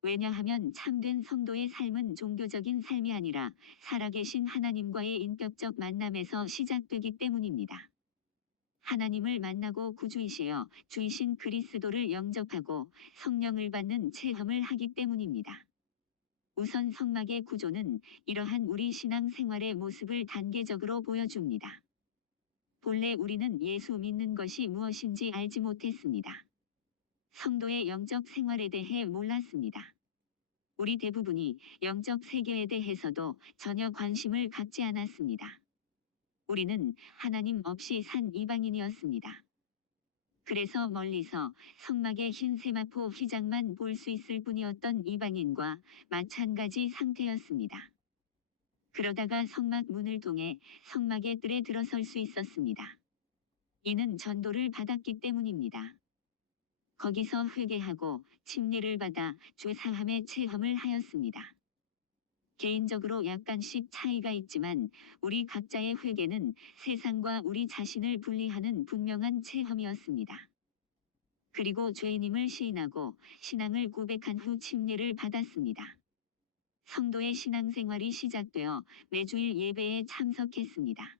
왜냐하면 참된 성도의 삶은 종교적인 삶이 아니라 살아계신 하나님과의 인격적 만남에서 시작되기 때문입니다. 하나님을 만나고 구주이시여 주이신 그리스도를 영접하고 성령을 받는 체험을 하기 때문입니다. 우선 성막의 구조는 이러한 우리 신앙 생활의 모습을 단계적으로 보여줍니다. 본래 우리는 예수 믿는 것이 무엇인지 알지 못했습니다. 성도의 영적 생활에 대해 몰랐습니다. 우리 대부분이 영적 세계에 대해서도 전혀 관심을 갖지 않았습니다. 우리는 하나님 없이 산 이방인이었습니다. 그래서 멀리서 성막의 흰 세마포 휘장만 볼 수 있을 뿐이었던 이방인과 마찬가지 상태였습니다. 그러다가 성막 문을 통해 성막의 뜰에 들어설 수 있었습니다. 이는 전도를 받았기 때문입니다. 거기서 회개하고 침례를 받아 죄사함의 체험을 하였습니다. 개인적으로 약간씩 차이가 있지만 우리 각자의 회개는 세상과 우리 자신을 분리하는 분명한 체험이었습니다. 그리고 죄인임을 시인하고 신앙을 고백한 후 침례를 받았습니다. 성도의 신앙생활이 시작되어 매주일 예배에 참석했습니다.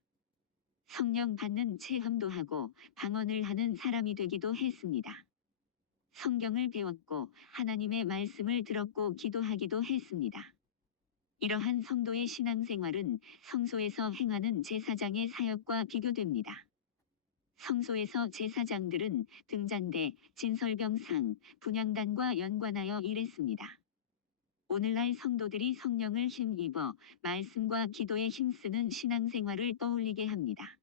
성령 받는 체험도 하고 방언을 하는 사람이 되기도 했습니다. 성경을 배웠고 하나님의 말씀을 들었고 기도하기도 했습니다. 이러한 성도의 신앙생활은 성소에서 행하는 제사장의 사역과 비교됩니다. 성소에서 제사장들은 등잔대, 진설병상, 분향단과 연관하여 일했습니다. 오늘날 성도들이 성령을 힘입어 말씀과 기도에 힘쓰는 신앙생활을 떠올리게 합니다.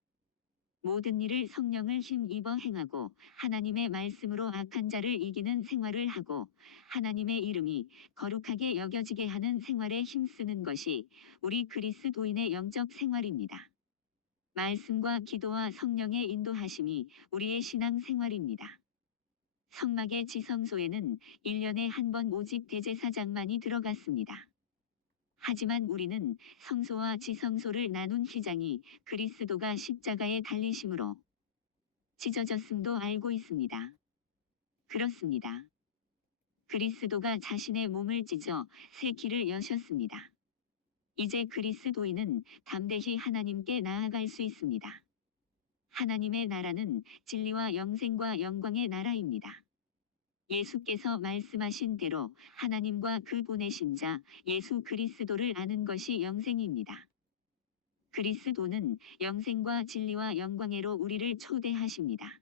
모든 일을 성령을 힘입어 행하고 하나님의 말씀으로 악한 자를 이기는 생활을 하고 하나님의 이름이 거룩하게 여겨지게 하는 생활에 힘쓰는 것이 우리 그리스도인의 영적 생활입니다. 말씀과 기도와 성령의 인도하심이 우리의 신앙 생활입니다. 성막의 지성소에는 1년에 한 번 오직 대제사장만이 들어갔습니다. 하지만 우리는 성소와 지성소를 나눈 휘장이 그리스도가 십자가에 달리심으로 찢어졌음도 알고 있습니다. 그렇습니다. 그리스도가 자신의 몸을 찢어 새 길을 여셨습니다. 이제 그리스도인은 담대히 하나님께 나아갈 수 있습니다. 하나님의 나라는 진리와 영생과 영광의 나라입니다. 예수께서 말씀하신 대로 하나님과 그 보내신 자 예수 그리스도를 아는 것이 영생입니다. 그리스도는 영생과 진리와 영광에로 우리를 초대하십니다.